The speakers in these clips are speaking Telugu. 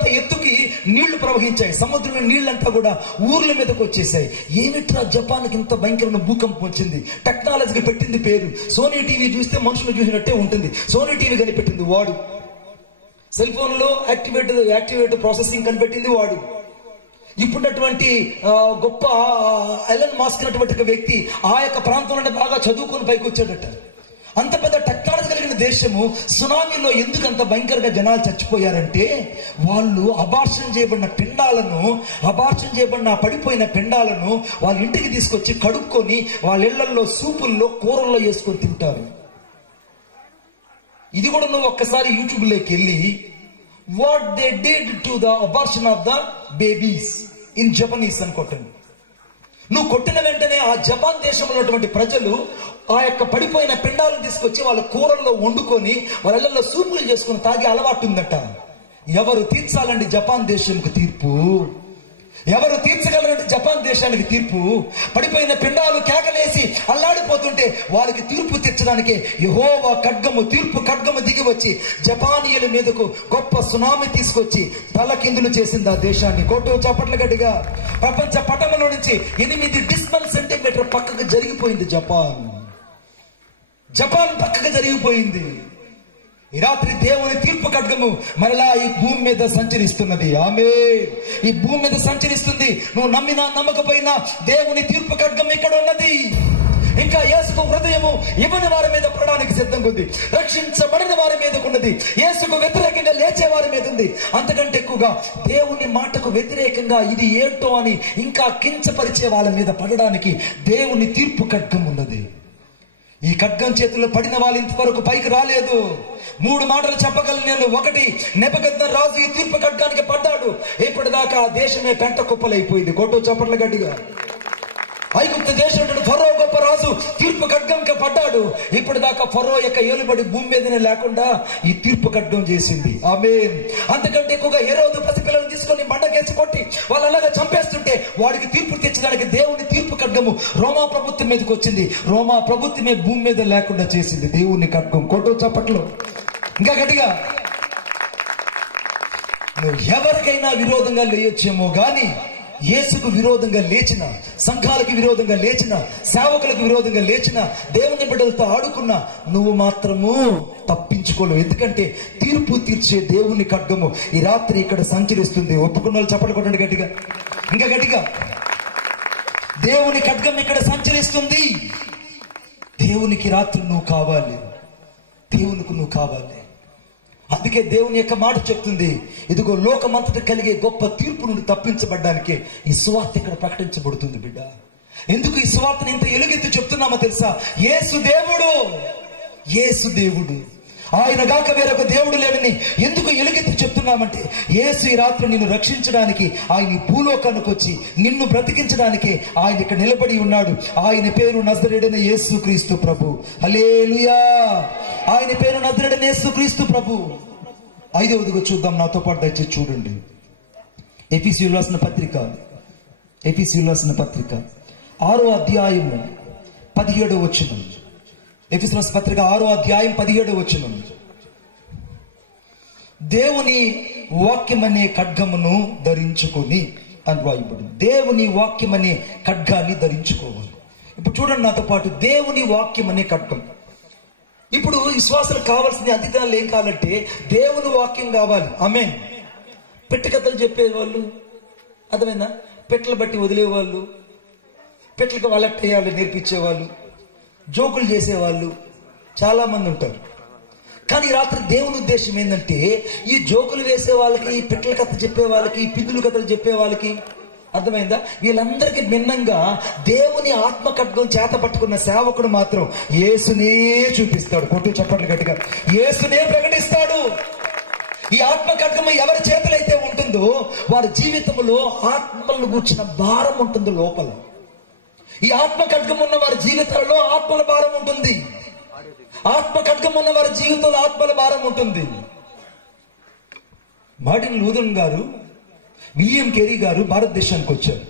అంత ఎత్తుకి నీళ్లు ప్రవహించాయి. సముద్రంలో నీళ్ళంతా కూడా ఊర్ల మీదకి వచ్చేసాయి. ఏమిట్రా జపాన్కి ఇంత భయంకరమైన భూకంపం వచ్చింది? టెక్నాలజీకి పెట్టింది పేరు. సోనీ టీవీ చూస్తే మనుషులు చూసినట్టే ఉంటుంది. సోనీ టీవీ కనిపెట్టింది వాడు. సెల్ ఫోన్ లో యాక్టివేట్ ప్రాసెసింగ్ కనిపెట్టింది వాడు. ఇప్పుడున్నటువంటి గొప్ప ఎలన్ మాస్క్ అటువంటి వ్యక్తి ఆ యొక్క ప్రాంతంలోనే బాగా చదువుకొని పైకి వచ్చాడట. అంత పెద్ద టెక్నాలజీ కలిగిన దేశము సునామీలో ఎందుకు అంత భయంకరంగా జనాలు చచ్చిపోయారంటే, వాళ్ళు అబార్షన్ చేయబడిన పడిపోయిన పిండాలను వాళ్ళ ఇంటికి తీసుకొచ్చి కడుక్కొని వాళ్ళ ఇళ్లలో సూపుల్లో కూరల్లో వేసుకొని తింటారు. ఇది కూడా నువ్వు ఒక్కసారి యూట్యూబ్ లోకి వెళ్ళి what they did to the abortion of the babies in Japanese అని కొట్టండి. నువ్వు కొట్టిన వెంటనే ఆ జపాన్ దేశంలో ఉన్నటువంటి ప్రజలు ఆ యొక్క పడిపోయిన పిండాలను తీసుకొచ్చి వాళ్ళ కూరల్లో వండుకొని వాళ్ళ ఇళ్లలో సూపులు చేసుకుని తాగే అలవాటు ఉందట. ఎవరు తీర్చాలండి జపాన్ దేశంకు తీర్పు? ఎవరు తీర్చగలరంటే జపాన్ దేశానికి తీర్పు? పడిపోయిన పిండాలు కేకలేసి అల్లాడిపోతుంటే వాళ్ళకి తీర్పు తీర్చడానికి యెహోవా తీర్పు ఖడ్గము దిగి వచ్చి జపానీయుల మీదకు గొప్ప సునామీ తీసుకొచ్చి తలకిందులు చేసింది ఆ దేశాన్ని. కోటు చప్పట్ల గట్టిగా. ప్రపంచ పటంలో నుంచి 8 డెసిమల్ సెంటీమీటర్ పక్కకు జరిగిపోయింది జపాన్ పక్కకు జరిగిపోయింది. ఈ రాత్రి దేవుని తీర్పు ఖడ్గము మరలా ఈ భూమి మీద సంచరిస్తున్నది. ఆమేన్. ఈ భూమి మీద సంచరిస్తుంది. నువ్వు నమ్మినా నమ్మకపోయినా దేవుని తీర్పు ఖడ్గం ఇక్కడ ఉన్నది. ఇంకా యేసుకు హృదయము ఇవ్వని వారి మీద పడడానికి సిద్ధంగా ఉంది. రక్షించబడిన వారి మీద ఉన్నది. యేసుకు వ్యతిరేకంగా లేచే వారి మీద ఉంది. అంతకంటే ఎక్కువగా దేవుని మాటకు వ్యతిరేకంగా ఇది ఏంటో అని ఇంకా కించపరిచే వాళ్ళ మీద పడడానికి దేవుని తీర్పు ఖడ్గం ఉన్నది. ఈ ఖడ్గం చేతుల్లో పడిన వాళ్ళు ఇంతవరకు పైకి రాలేదు. 3 మాటలు చెప్పగలను నేను. 1, నెబుకద్నెజరు ఈ తీర్పు ఖడ్గానికి పడ్డాడు. ఇప్పటిదాకా ఆ దేశమే పెంట కుప్పలైపోయింది. కొట్టు చప్పట్ల గట్టిగా. ఐగుప్తు దేశం ఫరో గొప్ప రాజు తీర్పు ఖడ్గంకి పడ్డాడు. ఇప్పటిదాకా ఫరో యొక్క ఏలుబడి భూమి మీదనే లేకుండా ఈ తీర్పు ఖడ్గం చేసింది. ఆమేన్. అంతకంటే ఎక్కువగా హెరోదు పసిపిల్లలను తీసుకొని బండకేసి కొట్టి వాళ్ళు అలాగా చంపేస్తుంటే వాడికి తీర్పు తెచ్చడానికి దేవుని తీర్పు ఖడ్గము రోమా ప్రభుత్వం మీదకి వచ్చింది. రోమా ప్రభుత్వమే భూమి మీద లేకుండా చేసింది దేవుని ఖడ్గం. కొట్టు చప్పట్లు ఇంకా గట్టిగా. నువ్వు ఎవరికైనా విరోధంగా లేయొచ్చేమో గాని యేసుకు విరోధంగా లేచిన, సంఘాలకు విరోధంగా లేచిన, సేవకులకు విరోధంగా లేచిన, దేవుని బిడ్డలతో ఆడుకున్నా నువ్వు మాత్రము తప్పించుకోలేవు. ఎందుకంటే తీర్పు తీర్చే దేవుని ఖడ్గము ఈ రాత్రి ఇక్కడ సంచరిస్తుంది. ఒప్పుకున్న వాళ్ళు చప్పట్లు కొట్టండి గట్టిగా, ఇంకా గట్టిగా. దేవుని ఖడ్గం ఇక్కడ సంచరిస్తుంది. దేవునికి రాత్రి నువ్వు కావాలి, దేవునికి నువ్వు కావాలి. అందుకే దేవుని యొక్క మాట చెప్తుంది, ఇదిగో లోకమంతటా కలిగే గొప్ప తీర్పు నుండి తప్పించబడ్డానికి ఈ సువార్త ఇక్కడ ప్రకటించబడుతుంది బిడ్డ. ఎందుకు ఈ సువార్తను ఇంత ఎలుగెత్తి చెప్తున్నామో తెలుసా? యేసు దేవుడు, ఆయన గాక వేరొక దేవుడు లేడని ఎందుకు ఎలుగెత్తి చెప్తున్నామంటే, యేసు ఈ రాత్రి నిన్ను రక్షించడానికి ఆయన భూలోకానికి వచ్చి నిన్ను బ్రతికించడానికి ఆయన ఇక్కడ నిలబడి ఉన్నాడు. ఆయన పేరు నజరేయుడైన యేసు క్రీస్తు ప్రభు. హల్లెలూయా. ఆయన పేరు నజరేయుడైన యేసు క్రీస్తు ప్రభు. 5వదిగా చూద్దాం, నాతో పాటు దయచేసి చూడండి. ఎఫెసీయులకు రాసిన పత్రిక 6వ అధ్యాయము 17వ వచనం. ఎఫెసీయులకు పత్రిక 6వ అధ్యాయం 17వ వచనం. దేవుని వాక్యమనే ఖడ్గమును ధరించుకొని అని రాయబడింది. దేవుని వాక్యమనే ఖడ్గాన్ని ధరించుకోవాలి. ఇప్పుడు చూడండి నాతో పాటు, దేవుని వాక్యమనే ఖడ్గం. ఇప్పుడు విశ్వాసాలకు కావాల్సిన అధికారులు ఏం కావాలంటే దేవుని వాక్యం కావాలి. ఆమేన్. పెట్టకథలు చెప్పేవాళ్ళు, అర్థమైందా? పెట్టలు బట్టి వదిలేవాళ్ళు, పెట్టలకు వాళ్ళట్టేయాలి నేర్పించేవాళ్ళు, జోకులు చేసేవాళ్ళు చాలా మంది ఉంటారు. కానీ రాత్రి దేవుని ఉద్దేశం ఏంటంటే, ఈ జోకులు వేసే వాళ్ళకి, ఈ పెట్టల కథ చెప్పే వాళ్ళకి, పిదులు కథలు చెప్పే వాళ్ళకి, అర్థమైందా, వీళ్ళందరికీ భిన్నంగా దేవుని ఆత్మ ఖడ్గం చేత పట్టుకున్న సేవకుడు మాత్రం యేసునే చూపిస్తాడు. కొట్టు చప్పట్లు గట్టిగా. యేసునే ప్రకటిస్తాడు. ఈ ఆత్మ ఖడ్గం ఎవరి చేతులైతే ఉంటుందో వారి జీవితంలో ఆత్మలను కూర్చిన భారం ఉంటుంది లోపల. ఈ ఆత్మ ఖడ్గం ఉన్న వారి జీవితాల్లో ఆత్మల భారం ఉంటుంది. ఆత్మ ఖడ్గం ఉన్న వారి జీవితంలో ఆత్మల భారం ఉంటుంది. మార్టిన్ లూథరన్ గారు, విలియం కేరీ గారు భారతదేశానికి వచ్చారు.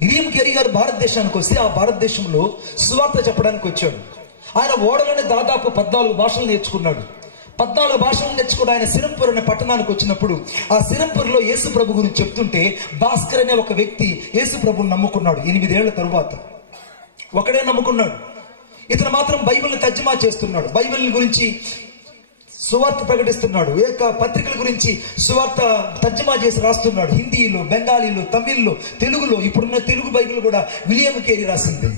విలియం కేరీ గారు భారతదేశానికి వస్తే ఆ భారతదేశంలో సువార్త చెప్పడానికి వచ్చాడు. ఆయన ఓడలోనే దాదాపు 14 భాషలు నేర్చుకున్నాడు. 14 భాషలు నేర్చుకుని ఆయన సిరంపూర్ అనే పట్టణానికి వచ్చినప్పుడు ఆ సిరంపూర్లో యేసు ప్రభు గురించి చెప్తుంటే భాస్కర్ అనే ఒక వ్యక్తి యేసు ప్రభుని నమ్ముకున్నాడు. 8 ఏళ్ల తరువాత ఒకడే నమ్ముకున్నాడు. ఇతను మాత్రం బైబిల్ని తర్జుమా చేస్తున్నాడు, బైబిల్ గురించి సువార్త ప్రకటిస్తున్నాడు, పత్రికల గురించి సువార్త తర్జుమా చేసి రాస్తున్నాడు. హిందీలో, బెంగాలీలో, తమిళ్లో, తెలుగులో. ఇప్పుడున్న తెలుగు బైబిల్ కూడా విలియం కేరీ రాసింది.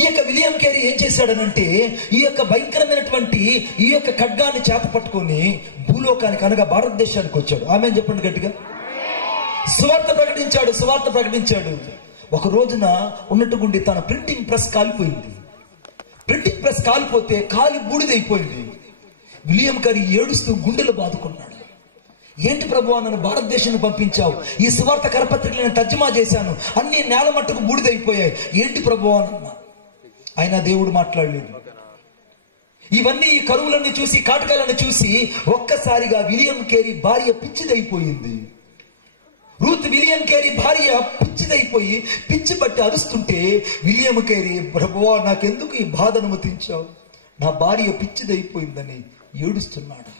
ఈ యొక్క విలియం కేరీ ఏం చేశాడనంటే ఈ యొక్క భయంకరమైనటువంటి ఈ యొక్క ఖడ్గాన్ని చేత పట్టుకొని భూలోకానికి అనగా భారతదేశానికి వచ్చాడు. ఆమె చెప్పండి గట్టిగా. సువార్త ప్రకటించాడు. ఒక రోజున ఉన్నట్టుగుండి తన ప్రింటింగ్ ప్రెస్ కాలిపోయింది. ప్రింటింగ్ ప్రెస్ కాలిపోతే కాలి బూడిదైపోయింది. విలియం కేరీ ఏడుస్తూ గుండెలు బాదుకున్నాడు. ఏంటి ప్రభువా, నన్ను భారతదేశాన్ని పంపించావు, ఈ సువార్త కరపత్రికలు నేను తర్జుమా చేశాను, అన్ని నేల మట్టుకు బూడిదైపోయాయి, ఏంటి ప్రభువా అన్నా. అయినా దేవుడు మాట్లాడలేదు. ఇవన్నీ ఈ కరువులన్నీ చూసి, కాటకాలను చూసి ఒక్కసారిగా విలియం కేరీ భార్య పిచ్చిదైపోయింది. రూత్ విలియం కేరీ భార్య పిచ్చిదైపోయి పిచ్చి పట్టి అరుస్తుంటే విలియం కేరీ, ప్రభువా నాకెందుకు ఈ బాధ అనుమతించావు, నా భార్య పిచ్చిదైపోయిందని ఏడుస్తున్నాడు.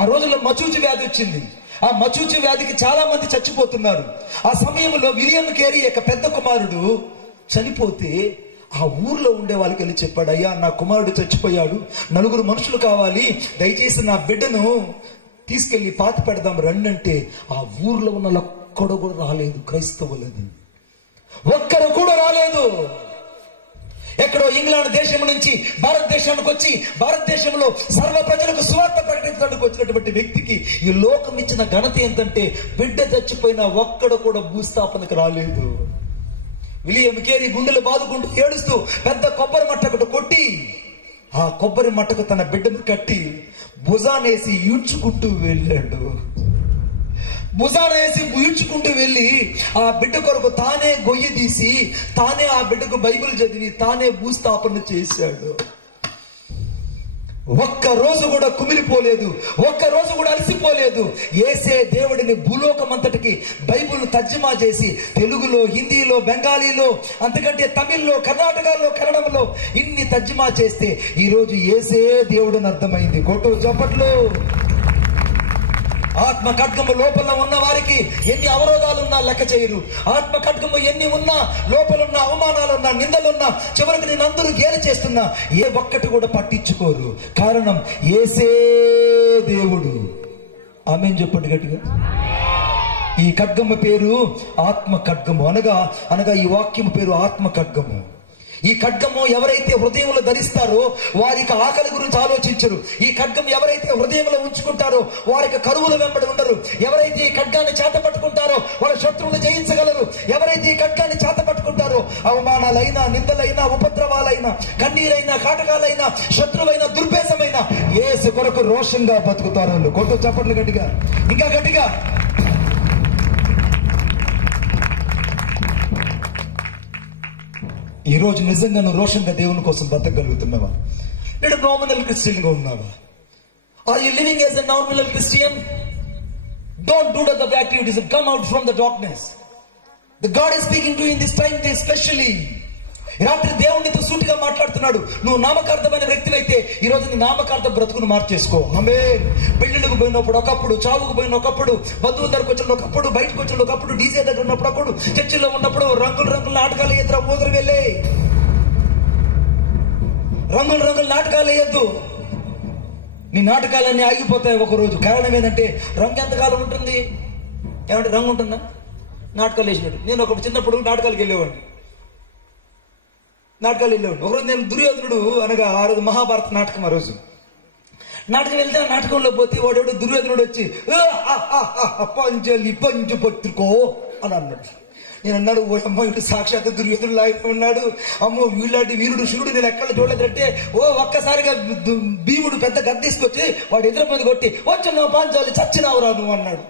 ఆ రోజుల్లో మచూచి వ్యాధి వచ్చింది. ఆ మచూచి వ్యాధికి చాలా మంది చచ్చిపోతున్నారు. ఆ సమయంలో విలియం కేరీ యొక్క పెద్ద కుమారుడు చనిపోతే ఆ ఊర్లో ఉండే వాళ్ళకి వెళ్ళి చెప్పాడు, అయ్యా నా కుమారుడు చచ్చిపోయాడు, 4 మనుషులు కావాలి, దయచేసి నా బిడ్డను తీసుకెళ్లి పాతి పెడదాం రండి అంటే ఆ ఊర్లో ఉన్న ఒక్కడు కూడా రాలేదు. క్రైస్తవులని ఒక్కరు కూడా రాలేదు. ఎక్కడో ఇంగ్లాండ్ దేశం నుంచి భారతదేశానికి వచ్చి భారతదేశంలో సర్వ ప్రజలకు సువార్త ప్రకటించడానికి వచ్చినటువంటి వ్యక్తికి ఈ లోకం ఇచ్చిన ఘనత ఏంటంటే బిడ్డ చచ్చిపోయిన ఒక్కడు కూడా భూస్థాపనకు రాలేదు. విలియం కేరీ గుండెలు బాదుకుంటూ ఏడుస్తూ పెద్ద కొబ్బరి మట్టకు కొట్టి ఆ కొబ్బరి మట్టకు తన బిడ్డను కట్టి భుజానేసి ఈడ్చుకుంటూ వెళ్ళాడు. భుజానేసి ఈడ్చుకుంటూ వెళ్ళి ఆ బిడ్డ కొరకు తానే గొయ్యి తీసి తానే ఆ బిడ్డకు బైబిల్ చదివి తానే భూస్థాపన చేశాడు. ఒక్క రోజు కూడా కుమిలిపోలేదు, ఒక్క రోజు కూడా అలసిపోలేదు. యేసే దేవుడిని భూలోకం అంతటికి బైబిల్ తర్జుమా చేసి తెలుగులో, హిందీలో, బెంగాలీలో, అంతకంటే తమిళ్లో, కర్ణాటకలో, కన్నడంలో ఇన్ని తర్జుమా చేస్తే ఈరోజు యేసే దేవుడిని అర్థమైంది. కొట్టు చప్పట్లు. ఆత్మ ఖడ్గము లోపల ఉన్న వారికి ఎన్ని అవరోధాలున్నా లెక్క చేయరు. ఆత్మ ఖడ్గము ఎన్ని ఉన్నా, లోపలున్న అవమానాలున్నా, నిందలున్నా, చివరికి నేను అందరూ గేలి చేస్తున్నా ఏ ఒక్కటి కూడా పట్టించుకోరు. కారణం యేసే దేవుడు. ఆమేన్ చెప్పండి గట్టిగా. ఈ ఖడ్గము పేరు ఆత్మ ఖడ్గము. అనగా ఈ వాక్యము పేరు ఆత్మ ఖడ్గము. ఈ ఖడ్గము ఎవరైతే హృదయంలో ధరిస్తారో వారికి ఆకలి గురించి ఆలోచించరు. ఈ ఖడ్గం ఎవరైతే హృదయంలో ఉంచుకుంటారో వారికి కరువుల వెంబడి ఉండరు. ఎవరైతే ఈ ఖడ్గాన్ని చేత పట్టుకుంటారో వాళ్ళ శత్రువులు జయించగలరు. ఎవరైతే ఈ ఖడ్గాన్ని చేత పట్టుకుంటారో అవమానాలైనా, నిందలైనా, ఉపద్రవాలైనా, కన్నీరైనా, కాటకాలైనా, శత్రువైన, దుర్భేషమైన యేసు కొరకు రోషంగా బతుకుతారు. వాళ్ళు కొట్టు చప్పట్లు గట్టిగా, ఇంకా గట్టిగా. ఈ రోజు నిజంగా నువ్వు రోషంగా దేవుని కోసం బతకగలుగుతున్నావా? లేదా నామినల్ క్రిస్టియన్ గా ఉన్నావా? Are you living as a nominal Christian? Don't do the activities, come out from the darkness. The God is speaking to you in this time especially. రాత్రి దేవునితో సూటిగా మాట్లాడుతున్నాడు. నువ్వు నామకార్థమైన వ్యక్తివైతే ఈ రోజు నీ నామకార్థ బ్రతుకును మార్చేసుకో. ఆమేన్. పెళ్లిళ్ళకు పోయినప్పుడు ఒకప్పుడు, చావుకు పోయిన ఒకప్పుడు, బంధువుల దగ్గరకు వచ్చిన ఒకప్పుడు, బయటకు వచ్చిన ఒకప్పుడు, డీజే దగ్గర ఉన్నప్పుడు ఒకప్పుడు, చర్చిలో ఉన్నప్పుడు, రంగుల నాటకాలు ఎదురు ఊదరు వెళ్ళే రంగుల నాటకాలు వేయద్దు. నీ నాటకాలన్నీ ఆగిపోతాయి ఒకరోజు. కారణం ఏంటంటే రంగు ఎంతకాలం ఉంటుంది? ఏమంటే రంగు ఉంటుందా? నాటకాలు వేసినట్టు. నేను ఒకప్పుడు చిన్నప్పుడు నాటకాలకు వెళ్ళేవాడిని. ఒకరోజు నేను దుర్యోధనుడు అనగా ఆ రోజు మహాభారత నాటకం. ఆ రోజు నాటకం వెళ్తే ఆ నాటకంలో పోతే వాడు దుర్యోధనుడు వచ్చి పంజలి పంజు పత్రికో అని అన్నాడు. నేను అన్నాడు, ఓ అమ్మ ఇటు సాక్షాత్ దుర్యోధనుడు లాగా ఉన్నాడు, అమ్మో వీళ్ళంటి వీరుడు శివుడు నేను ఎక్కడ చూడలేదంటే ఒక్కసారిగా భీముడు పెద్ద గద్ద తీసుకొచ్చి వాడు ఎదురు మీద కొట్టి వచ్చిన పాంచాలి చచ్చినావురా నువ్వు అన్నాడు.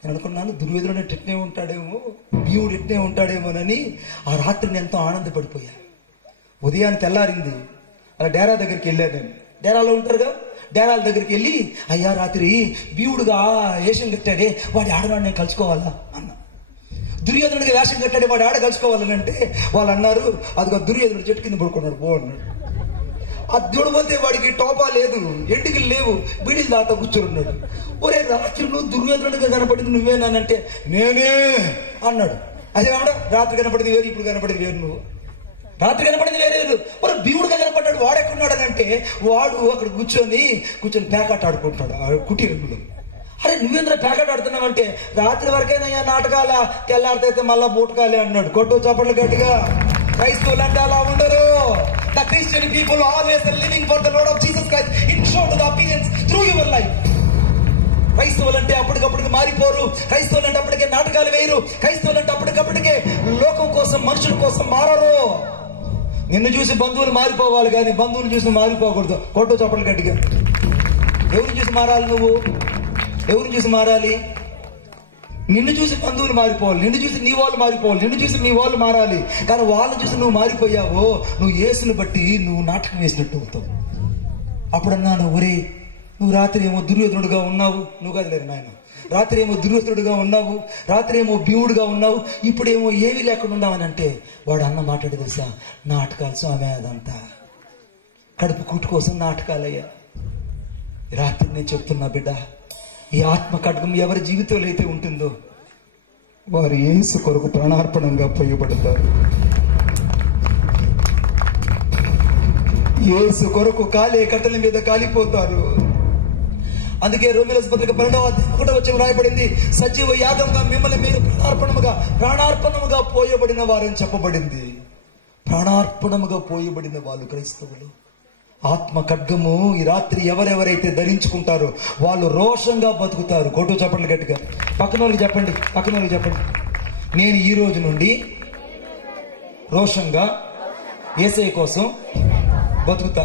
నేను అనుకున్నాను దుర్యోధనుడు ఎట్నే ఉంటాడేమో, భీముడు ఎట్నే ఉంటాడేమోనని ఆ రాత్రి నేను ఎంతో ఆనందపడిపోయాను. ఉదయాన్ని తెల్లారింది. అలా డేరా దగ్గరికి వెళ్ళాను. నేను డేరాలో ఉంటారుగా, డేరాల దగ్గరికి వెళ్ళి అయ్యా రాత్రి భీముడుగా వేషం కట్టాడే వాడి ఆడవాడు నేను కలుసుకోవాలా అన్నా. దుర్యోధనుడికి వేషం కట్టాడే వాడు ఆడ కలుసుకోవాలని అంటే వాళ్ళు అన్నారు, అదిగో దుర్యోధనుడు చెట్టు కింద పడుకున్నాడు పో అన్నాడు. ఆ దేవుడు పోతే వాడికి టోపా లేదు, ఎంటికి లేవు, బీడీలు దాతా కూర్చొని. ఒరే రాత్రి నువ్వు దుర్యోధనుడిగా కనపడింది నువ్వేనానంటే నేనే అన్నాడు. అదే కాకుండా రాత్రి కనపడింది వేరు, ఇప్పుడు కనపడింది వేరు. నువ్వు రాత్రి కనపడింది వేరే, మరి భీముడుగా కనపడ్డాడు. వాడు ఎక్కడున్నాడు అంటే వాడు అక్కడ కూర్చొని పేకాట ఆడుకుంటాడు కుటీరంలో. అరే నువ్వేంద్ర పేకాట ఆడుతున్నావంటే రాత్రి వరకేనయ్యా నాటకాల, తెల్లారితే మళ్ళా బూటకాలే అన్నాడు. కొట్టు చప్పట్లు గట్టిగా. క్రైస్తవులు అంటే అలా ఉండరు. The Christian people always are living for the Lord of Jesus Christ in show to the appearance through your life. క్రైస్తవులు అంటే అప్పటికప్పటికి మారిపోరు. క్రైస్తవులు అంటే అప్పటికే నాటకాలు వేయరు. క్రైస్తవులు అంటే అప్పటికప్పటికే లోకం కోసం, మనుషుల కోసం మారరు. నిన్ను చూసి బంధువులు మారిపోవాలి కానీ బంధువులు చూసి మారిపోకూడదు. కొట్టు చప్పట్లు గట్టిగా. ఎవరిని చూసి మారాలి నువ్వు? ఎవరిని చూసి మారాలి? నిన్ను చూసి బంధువులు మారిపోవాలి, నిన్ను చూసి నీ వాళ్ళు మారిపోవాలి, నిన్ను చూసి నీ వాళ్ళు మారాలి. కానీ వాళ్ళని చూసి నువ్వు మారిపోయావో నువ్వు యేసుని బట్టి నువ్వు నాటకం వేసినట్టు అవుతావు. అప్పుడన్నాను, ఒరే నువ్వు రాత్రి ఏమో దుర్యోధనుడుగా ఉన్నావు. నువ్వు కాదు లేరు నాయన. రాత్రి ఏమో దుర్యోధనుడుగా ఉన్నావు, రాత్రి ఏమో భీముడుగా ఉన్నావు, ఇప్పుడేమో ఏమీ లేకుండా ఉన్నావని అంటే వాడు అన్న మాట్లాడి తెలుసా? నాటకాలు స్వామి, అదంతా కడుపు కూటు కోసం నాటకాలయ్యా. రాత్రి నేను చెప్తున్నా బిడ్డ, ఈ ఆత్మ ఖడ్గం ఎవరి జీవితంలో అయితే ఉంటుందో వారు యేసు కొరకు ప్రాణార్పణంగా పోయబడతారు. యేసు కొరకు కాలే కట్టెల మీద కాలిపోతారు. అందుకే రోమీయుల పత్రిక 12వ రాయబడింది, సజీవ యాగంగా మిమ్మల్ని మీరు ప్రాణార్పణముగా పోయబడిన వారని చెప్పబడింది. ప్రాణార్పణముగా పోయబడిన వాళ్ళు క్రైస్తవులు. ఆత్మ ఖడ్గము ఈ రాత్రి ఎవరెవరైతే ధరించుకుంటారో వాళ్ళు రోషంగా బతుకుతారు. కొట్టు చెప్పండి గట్టిగా. పక్కన వాళ్ళకి చెప్పండి, పక్కన వాళ్ళకి చెప్పండి, నేను ఈ రోజు నుండి రోషంగా యేసయ్య కోసం బతుకుతా.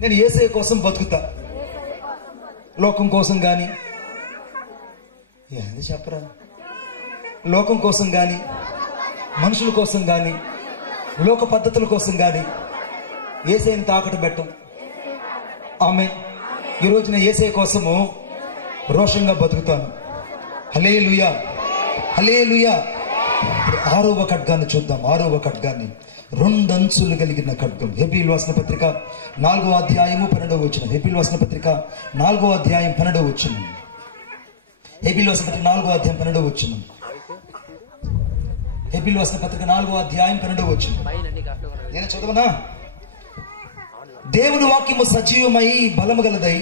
నేను యేసయ్య కోసం బతుకుతా, లోకం కోసం గాని. ఏంది చెప్పరా? లోకం కోసం గాని, మనుషుల కోసం గాని, లోక పద్ధతుల కోసం గాని యేసయ్యని తాకట్టు పెట్టం. ఆమె ఈ రోజున యేసయ్య కోసము రోషంగా బతుకుతాను. హల్లెలూయా, హల్లెలూయా. 6వ ఖడ్గాన్ని చూద్దాం. 6వ ఖడ్గాన్ని, 2 అంచులు కలిగిన ఖడ్గం. హెబ్రీయుల రాసిన పత్రిక 4వ అధ్యాయము 12వ వచనం. హెబ్రీయుల రాసిన పత్రిక 4వ అధ్యాయం 12వ వచనం. హెబ్రీయుల రాసిన పత్రిక 4వ అధ్యాయం 12వ వచనం. హెబ్రీయుల రాసిన పత్రిక 4వ అధ్యాయం 12వ వచనం. నేను చదవనా? దేవుని వాక్యము సజీవమై బలము గలదై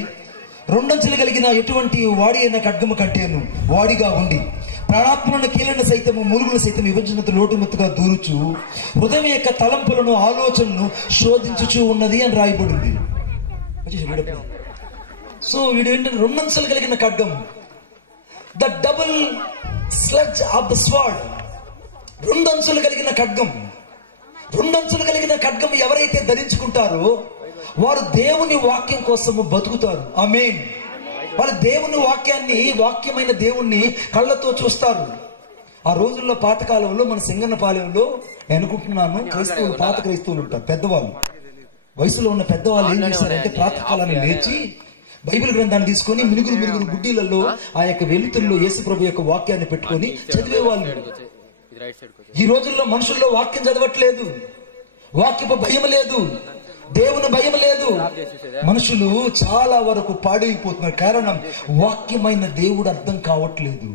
2 అంచులు కలిగిన ఎటువంటి వాడి అయిన ఖడ్గము కంటేను వాడిగా ఉండి ప్రాణాత్మలను కీలను సైతము మురుగులు సైతం విభజనతో లోటుముత్తుగా దూరుచు హృదయం యొక్క తలంపులను ఆలోచనను శోధించుచూ ఉన్నది అని రాయబడింది. సో వీడు ఏంటంటే 2 అంచులు కలిగిన ఖడ్గం, the double sledge of the sword. 2 అంచులు కలిగిన ఖడ్గం. 2 అంచులు కలిగిన ఖడ్గం ఎవరైతే ధరించుకుంటారో వారు దేవుని వాక్యం కోసము బతుకుతారు. ఆమేన్. వాళ్ళు దేవుని వాక్యాన్ని, వాక్యమైన దేవుణ్ణి కళ్ళతో చూస్తారు. ఆ రోజుల్లో పాతకాలంలో మన సింగన్నపాలెంలో అనుకుంటున్నాను క్రైస్తవులు, పాత క్రైస్తవులు ఉంటారు, పెద్దవాళ్ళు, వయసులో ఉన్న పెద్దవాళ్ళు ఏం చేశారంటే ప్రాతకాలాన్ని లేచి బైబిల్ గ్రంథాన్ని తీసుకొని మినుగురు గుడ్డీలలో ఆ యొక్క వెలుతుల్లో యేసు ప్రభు యొక్క వాక్యాన్ని పెట్టుకొని చదివేవాళ్ళు. ఈ రోజుల్లో మనుషుల్లో వాక్యం చదవట్లేదు, వాక్యపు భయం లేదు, దేవుని భయం లేదు. మనుషులు చాలా వరకు పాడైపోతున్నారు. కారణం వాక్యమైన దేవుడు అర్థం కావట్లేదు.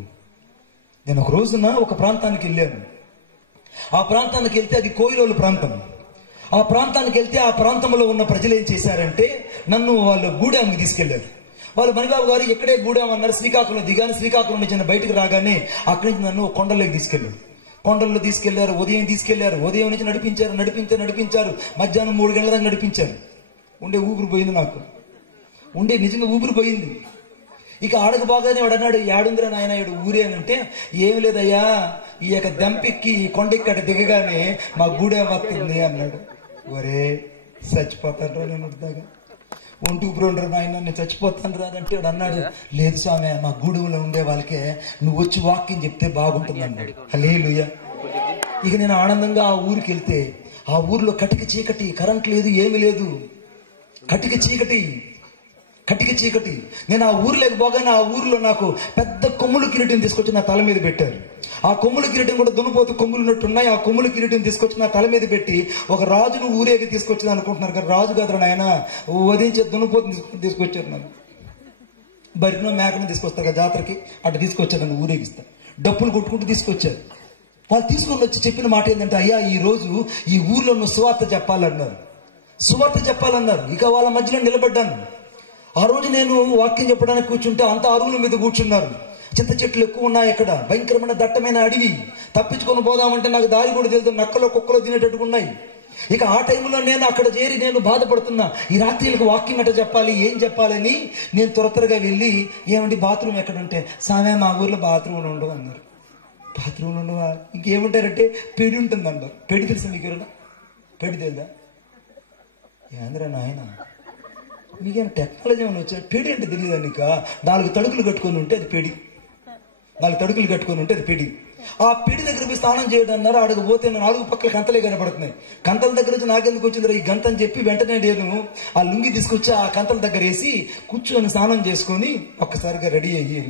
నేను ఒక రోజున ఒక ప్రాంతానికి వెళ్ళాను. ఆ ప్రాంతానికి వెళ్తే అది కోయిలోలు ప్రాంతం. ఆ ప్రాంతానికి వెళ్తే ఆ ప్రాంతంలో ఉన్న ప్రజలు ఏం చేశారంటే నన్ను వాళ్ళు గూడెంకి తీసుకెళ్లారు. వాళ్ళు మణిబాబు గారు ఎక్కడే గూడెం అన్నారు. శ్రీకాకుళం దిగాను. శ్రీకాకుళం నుంచి బయటకు రాగానే అక్కడి నుంచి నన్ను కొండలోకి తీసుకెళ్లారు. కొండల్లో తీసుకెళ్లారు, ఉదయం తీసుకెళ్లారు, ఉదయం నుంచి నడిపించారు, మధ్యాహ్నం 3 గంటల దాకా నడిపించారు. ఉండే ఊపిరి పోయింది నాకు, నిజంగా ఊపిరి పోయింది. ఇక ఆడకు బాగానే వాడు అన్నాడు, ఏడుందిరా నాయన ఏడు ఊరే అని అంటే, ఏం లేదయ్యా ఈ యొక్క దంపెక్కి కొండెక్కడ దిగగానే మా గూడెం వస్తుంది అన్నాడు. ఒరే చచ్చిపోతాను రా నేను దాకా, ఒంటి ఊపిరి ఉండరు నాయన, నేను చచ్చిపోతాను రా అంటే వాడు అన్నాడు, లేదు స్వామి మా గూడెంలో ఉండే వాళ్ళకే నువ్వు వచ్చి వాక్యం చెప్తే బాగుంటుంది అన్నాడు. హల్లెలూయా. ఇక నేను ఆనందంగా ఆ ఊరికి వెళ్తే ఆ ఊర్లో కటిక చీకటి, కరెంట్ లేదు, ఏమి లేదు, కటిక చీకటి. కటిక చీకటి. నేను ఆ ఊర్లోకి పోగానే ఆ ఊర్లో నాకు పెద్ద కొమ్ములు కిరీటం తీసుకొచ్చి నా తల మీద పెట్టారు. ఆ కొమ్ముల కిరీటం కూడా దున్నపోతు కొమ్ములు ఉన్నట్టున్నాయి. ఆ కొమ్ముల కిరీటం తీసుకొచ్చి నా తల మీద పెట్టి ఒక రాజును ఊరేగి తీసుకొచ్చింది అనుకుంటున్నారు కానీ రాజు కాదు ఆయన, వధించే దున్నపోతు తీసుకొచ్చారు. నన్ను బరినో మేకను తీసుకొస్తారు కదా జాతరకి, అటు తీసుకొచ్చారు. నన్ను ఊరేగిస్తా డప్పులు కొట్టుకుంటూ తీసుకొచ్చారు. వాళ్ళు తీసుకొని వచ్చి చెప్పిన మాట ఏంటంటే, అయ్యా ఈ రోజు ఈ ఊర్లో నువ్వు సువార్త చెప్పాలన్నారు. సువార్త చెప్పాలన్నారు. ఇక వాళ్ళ మధ్యలో నిలబడ్డాను. ఆ రోజు నేను వాక్యం చెప్పడానికి కూర్చుంటే అంత అరువుల మీద కూర్చున్నారు. చింత చెట్లు ఎక్కువ ఉన్నాయి అక్కడ, భయంకరమైన దట్టమైన అడవి. తప్పించుకొని పోదామంటే నాకు దారి కూడా తెలుసు, నక్కలో కుక్కలో తినేటట్టుగా ఉన్నాయి. ఇక ఆ టైంలో నేను అక్కడ చేరి నేను బాధపడుతున్నా. ఈ రాత్రికి వాక్యం ఎట్ట చెప్పాలి, ఏం చెప్పాలని నేను త్వరగా వెళ్ళి, ఏమండి బాత్రూమ్ ఎక్కడంటే, సామే మా ఊర్లో బాత్రూమ్లు ఉండవు అన్నారు. బాత్రూమ్లు ఉండవా? ఇంకేమంటారంటే పెడి ఉంటుంది అన్నారు. పెడి తెలుసా మీకు? ఎవరైనా పెడి తెలుదా? ఏంద్రా నాయన మీకేమైనా టెక్నాలజీ ఏమైనా వచ్చా? పెడి అంటే తెలియదా నీకు? 4 తడుకులు కట్టుకొని ఉంటే అది పెడి. 4 తడుకులు కట్టుకొని ఉంటే అది పెడి. ఆ పెడి దగ్గర పోయి స్నానం చేయడం అన్నారు. ఆడకు పోతే 4 పక్కల కంతలే కనబడుతున్నాయి. కంతల దగ్గర నుంచి నాకెందుకు వచ్చింది ఈ గంత అని చెప్పి వెంటనే నేను ఆ లుంగి తీసుకొచ్చి ఆ కంతల దగ్గర వేసి కూర్చొని స్నానం చేసుకొని ఒక్కసారిగా రెడీ అయ్యి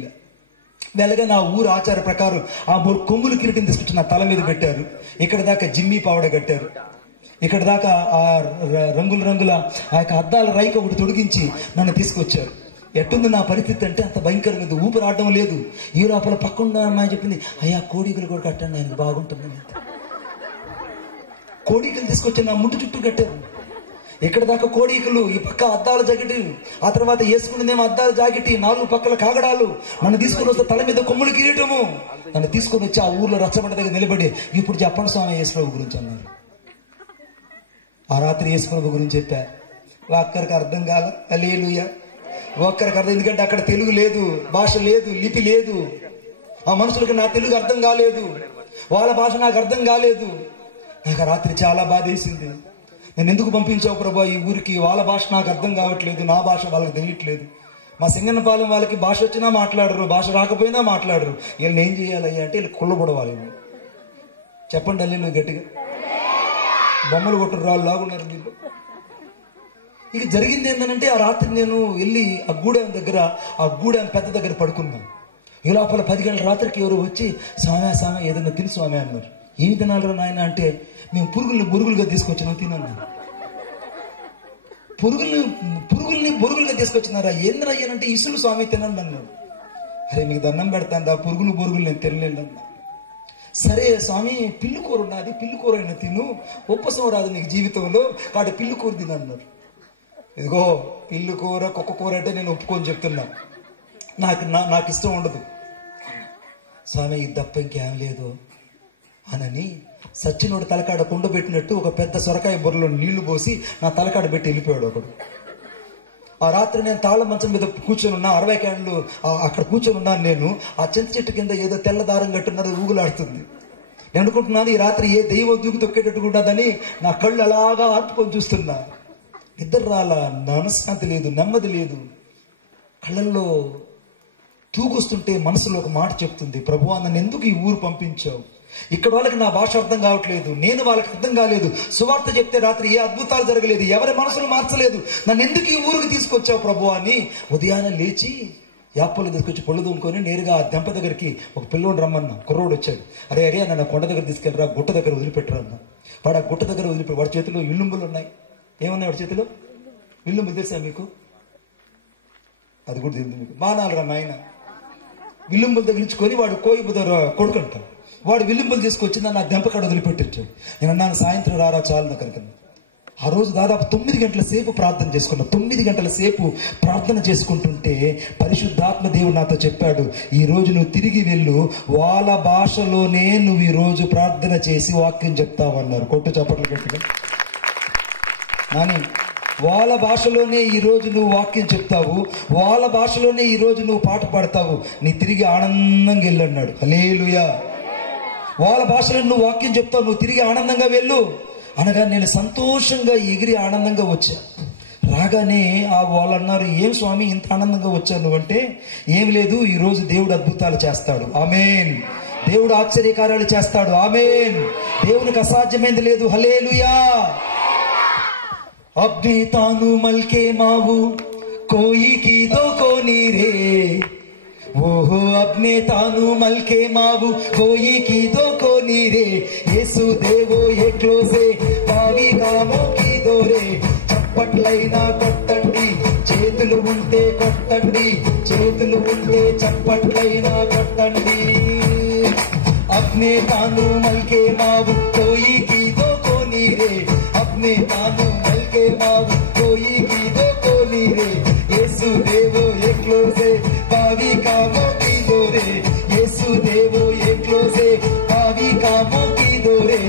వెళ్ళగా నా ఊరు ఆచార ప్రకారం ఆ 3 కొమ్ములు కిరీటం తీసుకొచ్చి నా తల మీద పెట్టారు. ఇక్కడ దాకా జిమ్మి పావడ కట్టారు. ఇక్కడ దాకా ఆ రంగుల ఆ యొక్క అద్దాల రైక ఒకటి తొడిగించి నన్ను తీసుకొచ్చారు. ఎట్టుంది నా పరిస్థితి అంటే అంత భయంకరంగా, ఊపిరి ఆడడం లేదు. ఈ లోపల పక్కన అమ్మాయి చెప్పింది, అయ్యా కోడికలు కూడా కట్టండి ఆయనకు బాగుంటుంది. కోడికలు తీసుకొచ్చి నా ముట్టు చుట్టూ కట్టారు. ఇక్కడ దాకా కోడికలు, ఈ పక్క అద్దాల జాకెట్, ఆ తర్వాత వేసుకునేదేమో అద్దాల జాకెట్, 4 పక్కల కాగడాలు. నన్ను తీసుకుని వస్తే తల మీద కొమ్ములు కిరీటము. నన్ను తీసుకొని వచ్చి ఆ ఊర్లో రచ్చబండ దగ్గర నిలబడి, ఇప్పుడు చెప్పండి స్వామి యేసుప్రభు గురించి అన్నారు. ఆ రాత్రి యేసుప్రభు గురించి చెప్పా. ఒక్కరికి అర్థం కాల. హల్లెలూయా. ఒక్కరికి అర్థం, ఎందుకంటే అక్కడ తెలుగు లేదు, భాష లేదు, లిపి లేదు. ఆ మనుషులకు నా తెలుగు అర్థం కాలేదు, వాళ్ళ భాష నాకు అర్థం కాలేదు. నాకు రాత్రి చాలా బాధ వేసింది. నేను ఎందుకు పంపించావు ప్రభా ఈ ఊరికి? వాళ్ళ భాష నాకు అర్థం కావట్లేదు, నా భాష వాళ్ళకి తెలియట్లేదు. మా సింగన్నపాలెం వాళ్ళకి భాష వచ్చినా మాట్లాడరు, భాష రాకపోయినా మాట్లాడరు. వీళ్ళని ఏం చేయాలయ్యా అంటే వీళ్ళు కుళ్ళబడవాలి. చెప్పండి అల్లి నువ్వు గట్టిగా. బొమ్మలు కొట్టు రాళ్ళు లాగున్నారు వీళ్ళు. ఇక జరిగింది ఏంటంటే, ఆ రాత్రి నేను వెళ్ళి ఆ గూడెం దగ్గర, ఆ గూడెం పెద్ద దగ్గర పడుకున్నాను. ఈ లోపల 10 గంటల రాత్రికి ఎవరు వచ్చి, స్వామి ఏదైనా తిని స్వామి అన్నారు. ఏమి తినాలి నాయన అంటే, మేము బొరుగులుగా తీసుకొచ్చినాం తిన్నాను. పురుగుల్ని బొరుగులుగా తీసుకొచ్చినారా? ఏంద్రయ్యానంటే ఇసులు స్వామి తినండి అన్నాడు. అరే మీకు దండం పెడతాను, ఆ బొరుగులు నేను తినలేను అన్నా. సరే స్వామి పిల్లి కూర ఉన్నది, పిల్లి కూర అయినా తిను, ఉపసం రాదు నీకు జీవితంలో, కాబట్టి పిల్లి కూర తిను అన్నారు. ఇదిగో పిల్లి కూర కుక్క కూర అంటే నేను ఒప్పుకొని చెప్తున్నా, నాకు ఇష్టం ఉండదు. స్వామి ఇది తప్ప ఇంకేం లేదు అనని సచ్చినోడు తలకాడ కుండ పెట్టినట్టు ఒక పెద్ద సొరకాయ బుర్రలో నీళ్లు పోసి నా తలకాడ పెట్టి వెళ్ళిపోయాడు ఒకడు. ఆ రాత్రి నేను తాళ్ళ మంచం మీద కూర్చొని ఉన్నా, 60 క్యాండ్లు అక్కడ కూర్చొని ఉన్నాను. నేను ఆ చింత చెట్టు కింద ఏదో తెల్ల దారం కట్టున్నది ఊగులాడుతుంది. నేను అనుకుంటున్నాను ఈ రాత్రి ఏ దైవం దూకి తొక్కేటట్టుకుంటుందని నా కళ్ళు అలాగా ఆర్పుకొని చూస్తున్నా. నిద్ర రాలా, మనశ్శాంతి లేదు, నెమ్మది లేదు. కళ్ళల్లో తూగొస్తుంటే మనసులో ఒక మాట చెప్తుంది, ప్రభువా నన్ను ఎందుకు ఈ ఊరు పంపించావు? ఇక్కడ వాళ్ళకి నా భాష అర్థం కావట్లేదు, నేను వాళ్ళకి అర్థం కాలేదు. సువార్త చెప్తే రాత్రి ఏ అద్భుతాలు జరగలేదు, ఎవరి మనసులు మార్చలేదు. నన్ను ఎందుకు ఈ ఊరికి తీసుకొచ్చావు ప్రభువా అని ఉదయాన్నే లేచి యాపలు తీసుకొచ్చి పళ్ళు దూముకొని నేరుగా ఆ దెంప దగ్గరికి ఒక పిల్లోడు రమ్మన్నా. కుర్రోడు వచ్చాడు. అరే నన్ను కొండ దగ్గర తీసుకెళ్ళరా, గుట్ట దగ్గర వదిలిపెట్టరా అన్న. వాడు ఆ గుట్ట దగ్గర వదిలిపెట్టి, వాడి చేతిలో ఇల్లుంబులు ఉన్నాయి. ఏమన్నాయి వాడి చేతిలో? విల్లుంబులు తెలుసా మీకు? అది కూడా తెలియదు మీకు. మానాలరా నాయన. విల్లుంబులు తగిలించుకొని వాడు కోయిపు కొడుకుంటాడు. వాడు విల్లుంబులు తీసుకొచ్చి నన్ను ఆ దెంపకాడ వదిలిపెట్టించాడు. నేను అన్నాను సాయంత్రం రారా చాలు నాకు. ఆ రోజు దాదాపు 9 గంటల సేపు ప్రార్థన చేసుకున్నా. 9 గంటల సేపు ప్రార్థన చేసుకుంటుంటే పరిశుద్ధాత్మ దేవుడు నాతో చెప్పాడు, ఈ రోజు నువ్వు తిరిగి వెళ్ళు, వాళ్ళ భాషలోనే నువ్వు ఈ రోజు ప్రార్థన చేసి వాక్యం చెప్తావు అన్నారు. కొట్టు చప్పట్లు గట్టిగా. నాని వాళ్ళ భాషలోనే ఈ రోజు నువ్వు వాక్యం చెప్తావు, వాళ్ళ భాషలోనే ఈ రోజు నువ్వు పాట పాడతావు, నీ తిరిగి ఆనందంగా వెళ్ళు అన్నాడు. హల్లెలూయా. వాళ్ళ భాషలో నువ్వు వాక్యం చెప్తావు, నువ్వు తిరిగి ఆనందంగా వెళ్ళు అనగా నేను సంతోషంగా ఎగిరి ఆనందంగా వచ్చా. రాగానే వాళ్ళు అన్నారు, ఏం స్వామి ఇంత ఆనందంగా వచ్చావు నువ్వంటే, ఏం లేదు ఈ రోజు దేవుడు అద్భుతాలు చేస్తాడు. ఆమేన్. దేవుడు ఆశ్చర్యకార్యాలు చేస్తాడు. ఆమేన్. దేవునికి అసాధ్యమైంది లేదు. హల్లెలూయా. అబ్బే తాను మల్కే మావు कोई की दो कोनी रे, वो अपने तानु मलके मावु कोई की दो कोनी रे, येसु देवो एकलो से पावी कामो की दोरे, చప్పట్లైనా కొట్టండి, చేతులు ఉంటే కొట్టండి, చేతులు ఉంటే చప్పట్లైనా కొట్టండి. अपने तानु मलके मावु कोई की दो कोनी रे, अपने तानु मलके मावु कोई की दो कोनी रे, येसु देवो एकलो से पावी कामो की दोरे, येसु देवो एकलो से पावी कामो की दोरे.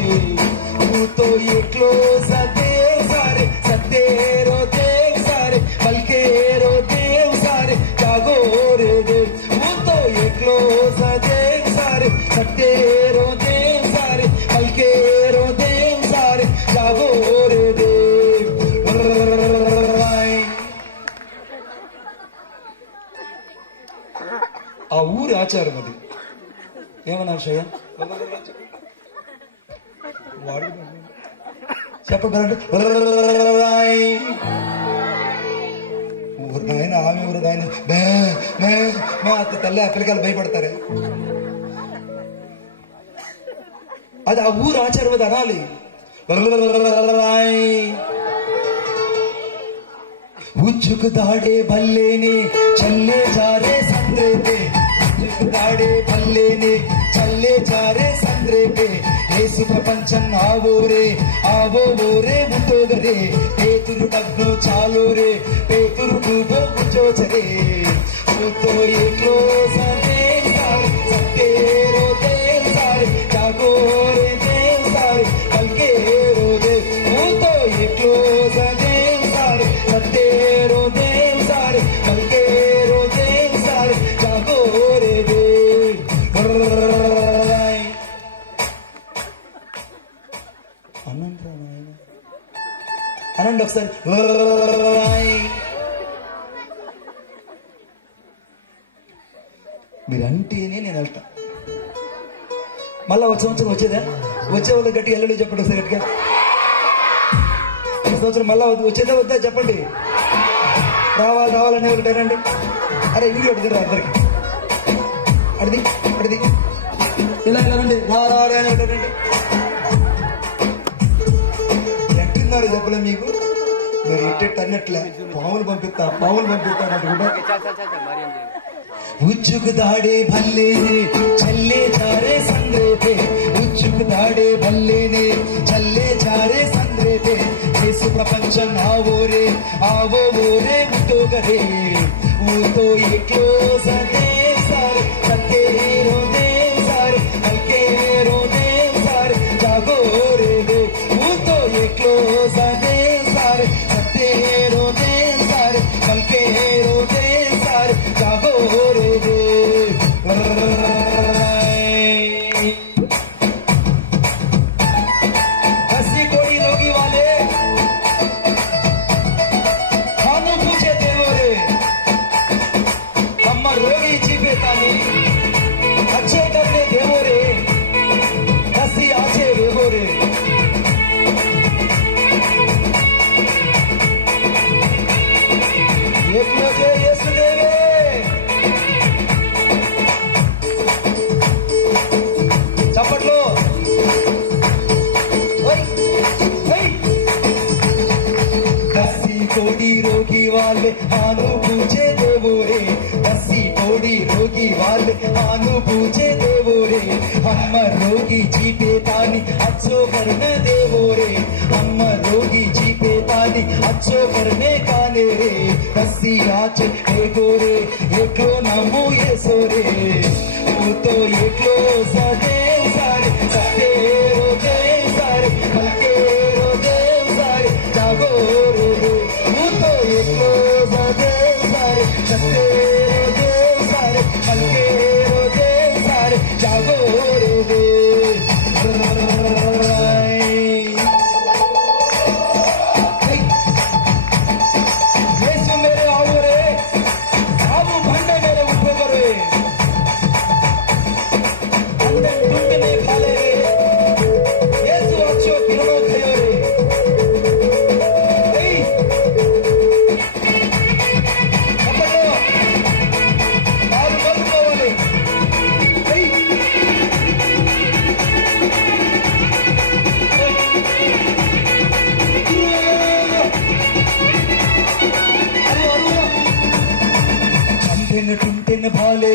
तू तो एकलो सा देव सारे, सतेरो देव सारे, मलकेरो देव सारे, जागो रे देव. तू तो एकलो सा देव सारे, सतेरो देव सारे, मलकेरो देव सारे, जागो रे देव. ఆ ఊరి ఆచారం అది. ఏమన్నారు శయ్య? వాడు చెప్పగలండి. ఊరు నాయన, ఆమె ఊరు నాయన, అత్త తల్లి ఆ పిల్లకాయలు భయపడతారే. అది ఆ ఊరు ఆచారం, అది అనాలి. उज्जुक दाड़े भल्ले ने चले जा रे संद्रे पे, उज्जुक दाड़े भल्ले ने चले जा रे संद्रे पे, येसु प्रपंचन आवो रे मुतोगरे, पेतुरु डग्नो चालो रे, पेतुरु डूबो कुचोचरे. तो एकलो सदे सारे, सतेरो देव सारे, जागो रे देव सारे, हल्के रो देव. तो एकलो सदे सारे, सतेरो देव सारे, हल्केरो देव सारे, जागो रे देव. అనండి ఒకసారి. మీరంటేనే నేను వెళ్తా. మళ్ళా వచ్చే సంవత్సరం వచ్చేదా? వచ్చే వాళ్ళు గట్టిగా వెళ్ళలేదు చెప్పండి ఒకసారి గట్టిగా. సంవత్సరం మళ్ళా వచ్చేదా వద్దా చెప్పండి. రావాలని ఎవరికండి? అరే వీడియో అడుగుతారు అందరికి. అడిది ఇలా రండి, రావాలని ఒకటండి. ఎట్టున్నారు చెప్పలే మీకు? మీరు ఇట్టెట్టు అన్నట్లే పావులు పంపిస్తాను. उज्जुक दाड़े भल्ले ने चले जा रे संद्रे पे, उज्जुक दाड़े भल्ले ने चले जा रे संद्रे पे, येसु प्रपंचन आवो रे मुतोगरे. वो तो एकलो सा देव सारे, सतेरो देव सारे, हल्केरो देव सारे, जागो रे देव. वो तो एकलो सा देव सारे, सतेरो देव सारे, हल्केरो देव सारे, जागो रे देव. हसी कोड़ी रोगी वाले खानू पूछे देवो रे, अम्मा रोगी चीपे तानी अच्छे करने देवो रे, हसी आचे देवो रे. एक मुझे येसु देवे చప్పట్లో. దస్సి కోడి రోగి వాళ్ళే ఆను పూజే దేవో రే, దస్సి కోడి రోగి వాళ్ళే ఆను పూజే దేవో రే, అమ్మ రోగి చీపే తాని అచ్చో కర్నే దేవో రే, అమ్మ రోగి చీపే తాని అచ్చో కర్నే కానే రే. దస్సి ఆచ ఏగో రే, ఏకో నమో యేసో రే. वो तो एकलो सा देव सारे, सतेरो देव सारे, हल्केरो देव सारे, जागो रे देव. वो तो एकलो सा देव सारे, सतेरो देव सारे, हल्केरो देव सारे, जागो रे देव. येसु मेरे आओ रे, आओ भंडे मेरे उपो करो.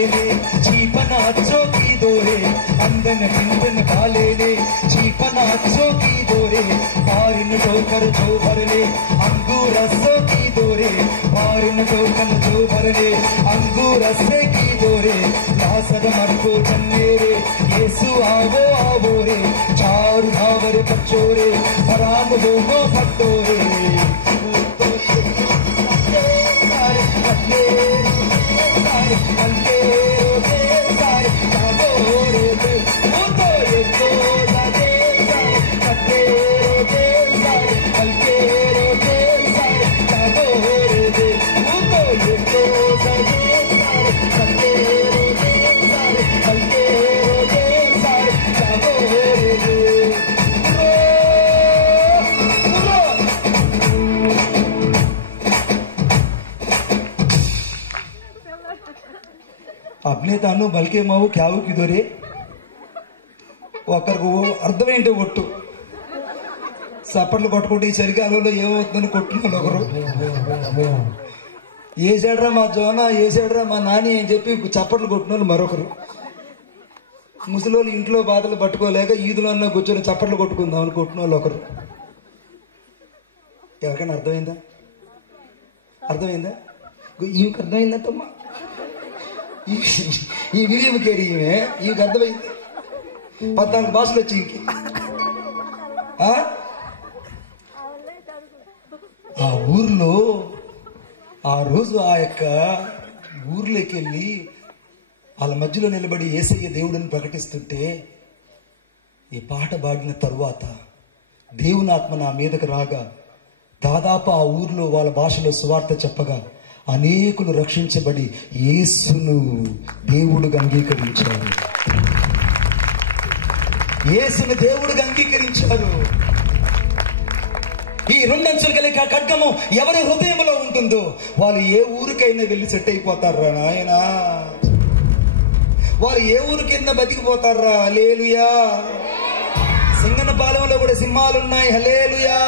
कालेने जीवन अच्छों की दोरे अंदन किंदन कालेने जीवन अच्छों की दोरे पारिन ठोकर जो भरले अंगूर रसों की दोरे पारिन ठोकर जो भरले अंगूर रसे की दोरे लासर मरको जन्नेरे येसु आवो आवो रे चार धावर पचोरे पराम दोनों पट्टोरे अपने तानु बल्कि माವು ಕ್ಯಾವು ಕಿದೋರೆ ఒకరికి అర్థమేంటో ఒట్టు చప్పట్లు కొట్టుకుంటే ఈ చలికాలంలో ఏమవుతుందని కొట్టుకున్నారు ఒకరు. ఏసాడ్రా మా జోన ఏసాడ్రా మా నాని అని చెప్పి చప్పట్లు కొట్టిన మరొకరు. ముసలోళ్ళు ఇంట్లో బాధలు పట్టుకోలేక ఈదులో ఉన్న కూర్చొని చప్పట్లు కొట్టుకుందాం అని కొట్టిన వాళ్ళు ఒకరు. ఎవరికైనా అర్థమైందా? అర్థమైందా? ఈమెకి అర్థమైందంటమ్మా. ఈ విలియం కేరీ ఈమెకి అర్థమైంది. 14 భాషలు వచ్చి ఆ ఊర్లో ఆ రోజు ఆ యొక్క ఊర్లోకి వెళ్ళి వాళ్ళ మధ్యలో నిలబడి యేసయ్య దేవుడిని ప్రకటిస్తుంటే ఈ పాట పాడిన తరువాత దేవుని ఆత్మ నా మీదకు రాగా దాదాపు ఆ ఊర్లో వాళ్ళ భాషలో సువార్త చెప్పగా అనేకులు రక్షించబడి యేసును దేవుడుగా అంగీకరించారు. యేసును దేవుడుగా అంగీకరించారు. ఈ రెండంచులు కలిగి ఖడ్గము ఎవరి హృదయంలో ఉంటుందో వాళ్ళు ఏ ఊరికైనా వెళ్ళి సెట్ అయిపోతారా నాయనా. వాళ్ళు ఏ ఊరి కింద బతికిపోతారా. హల్లెలూయా. సింగనపాలెంలో కూడా సింహాలున్నాయి. హల్లెలూయా.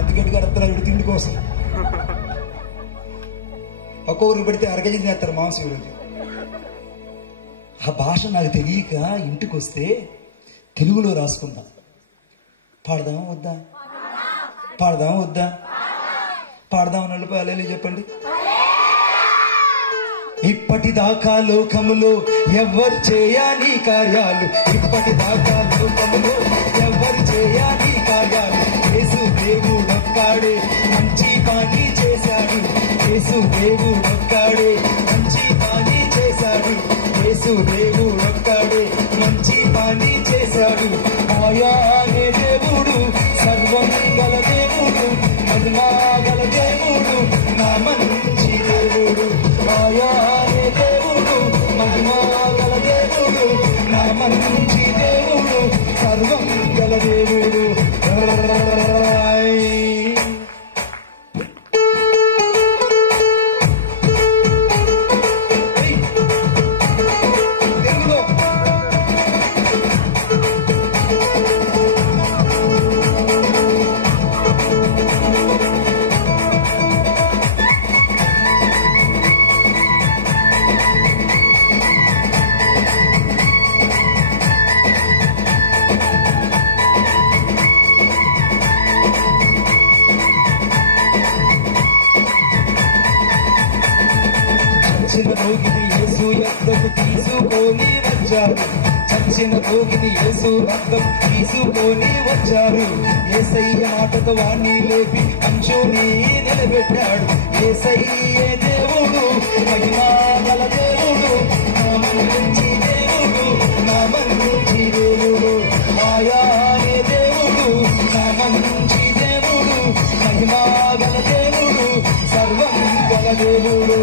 ఎందుకంటే గడుపుతున్నారు వీడు తిండి కోసం. ఒక్కొక్కరికి పెడితే అరగజీ తినేస్తారు మాంసం ఈరోజు. ఆ భాష నాకు తెలియక ఇంటికి వస్తే తెలుగులో రాసుకుందాం. పాడదామా వద్దా? పాడదామా వద్దా? పాడదామని నడిపాలి చెప్పండి. ఇప్పటిదాకా లోకములో ఎవ్వరు చేయని కార్యాలు, ఇప్పటిదాకా లోకములో ఎవ్వరు చేయని కార్యాలు యేసు దేవుడొక్కాడే మంచి పని చేశాడు. యేసు దేవుడొక్కాడే మంచి పని చేశాడు. యేసు దేవుడొక్కాడే మంచి పని చేశాడు. ఆయా అనే దేవుడు సర్వం గల దేవుడు, మహిమా గల దేవుడు, నా మంచి దేవుడు. ఆయా అనే దేవుడు మహిమా గల దేవుడు, నా మంచి దేవుడు, సర్వం గల దేవుడు. చచ్చిన రోగిని యేసు రక్తం తీసుకొని వచ్చారు. యేసయ్య మాటతో వాణ్ణి లేపి అంచుని నిలబెట్టాడు. యేసయ్యే దేవుడు మహిమా గల దేవుడు, నా మంచి దేవుడు, నా మంచి దేవుడు. ఆయా అనే దేవుడు నా మంచి దేవుడు, మహిమా గల దేవుడు, సర్వం గల దేవుడు.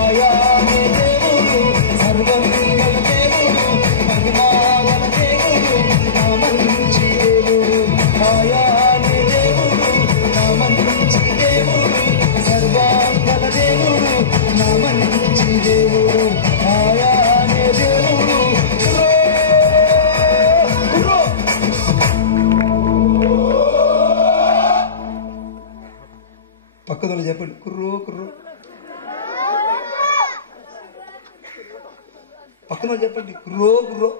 ఆయా అనే దేవుడు సర్వం గల దేవుడు, మహిమా గల దేవుడు, నా మంచి దేవుడు. ఆయా అనే దేవుడు నా మంచి దేవుడు, సర్వం గల దేవుడు, నా మంచి పక్కన చెప్పండి, గుర్రో గుర్రో.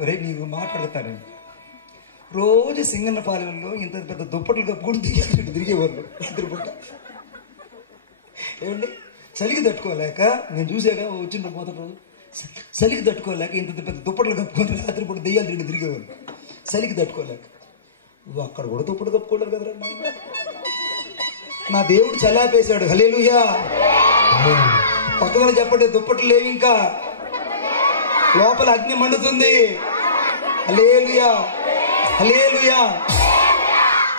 ఒరే నీవు మాట్లాడతారండి. రోజు సింగన్నపాలెంలో ఇంత పెద్ద దుప్పట్లు కప్పుకొని తిరిగేవాళ్ళు ఇద్దరు పుట్ట. ఏమండి, చలికి తట్టుకోలేక నేను చూసాక వచ్చిన పోత రోజు చలికి తట్టుకోలేక ఇంత పెద్ద దుప్పట్లు కప్పుకొని రాత్రిపూట దెయ్యాలు తిరిగేవాళ్ళు చలికి తట్టుకోలేక. అక్కడ కూడా దుప్పట్లు కప్పుకోలేరు కదరా. నా దేవుడు చల్లాపేశాడు. హల్లెలూయా. పక్కన చెప్పండి, దుప్పట్లు లేవు ఇంకా, లోపల అగ్ని మండుతుంది. హల్లెలూయా, హల్లెలూయా.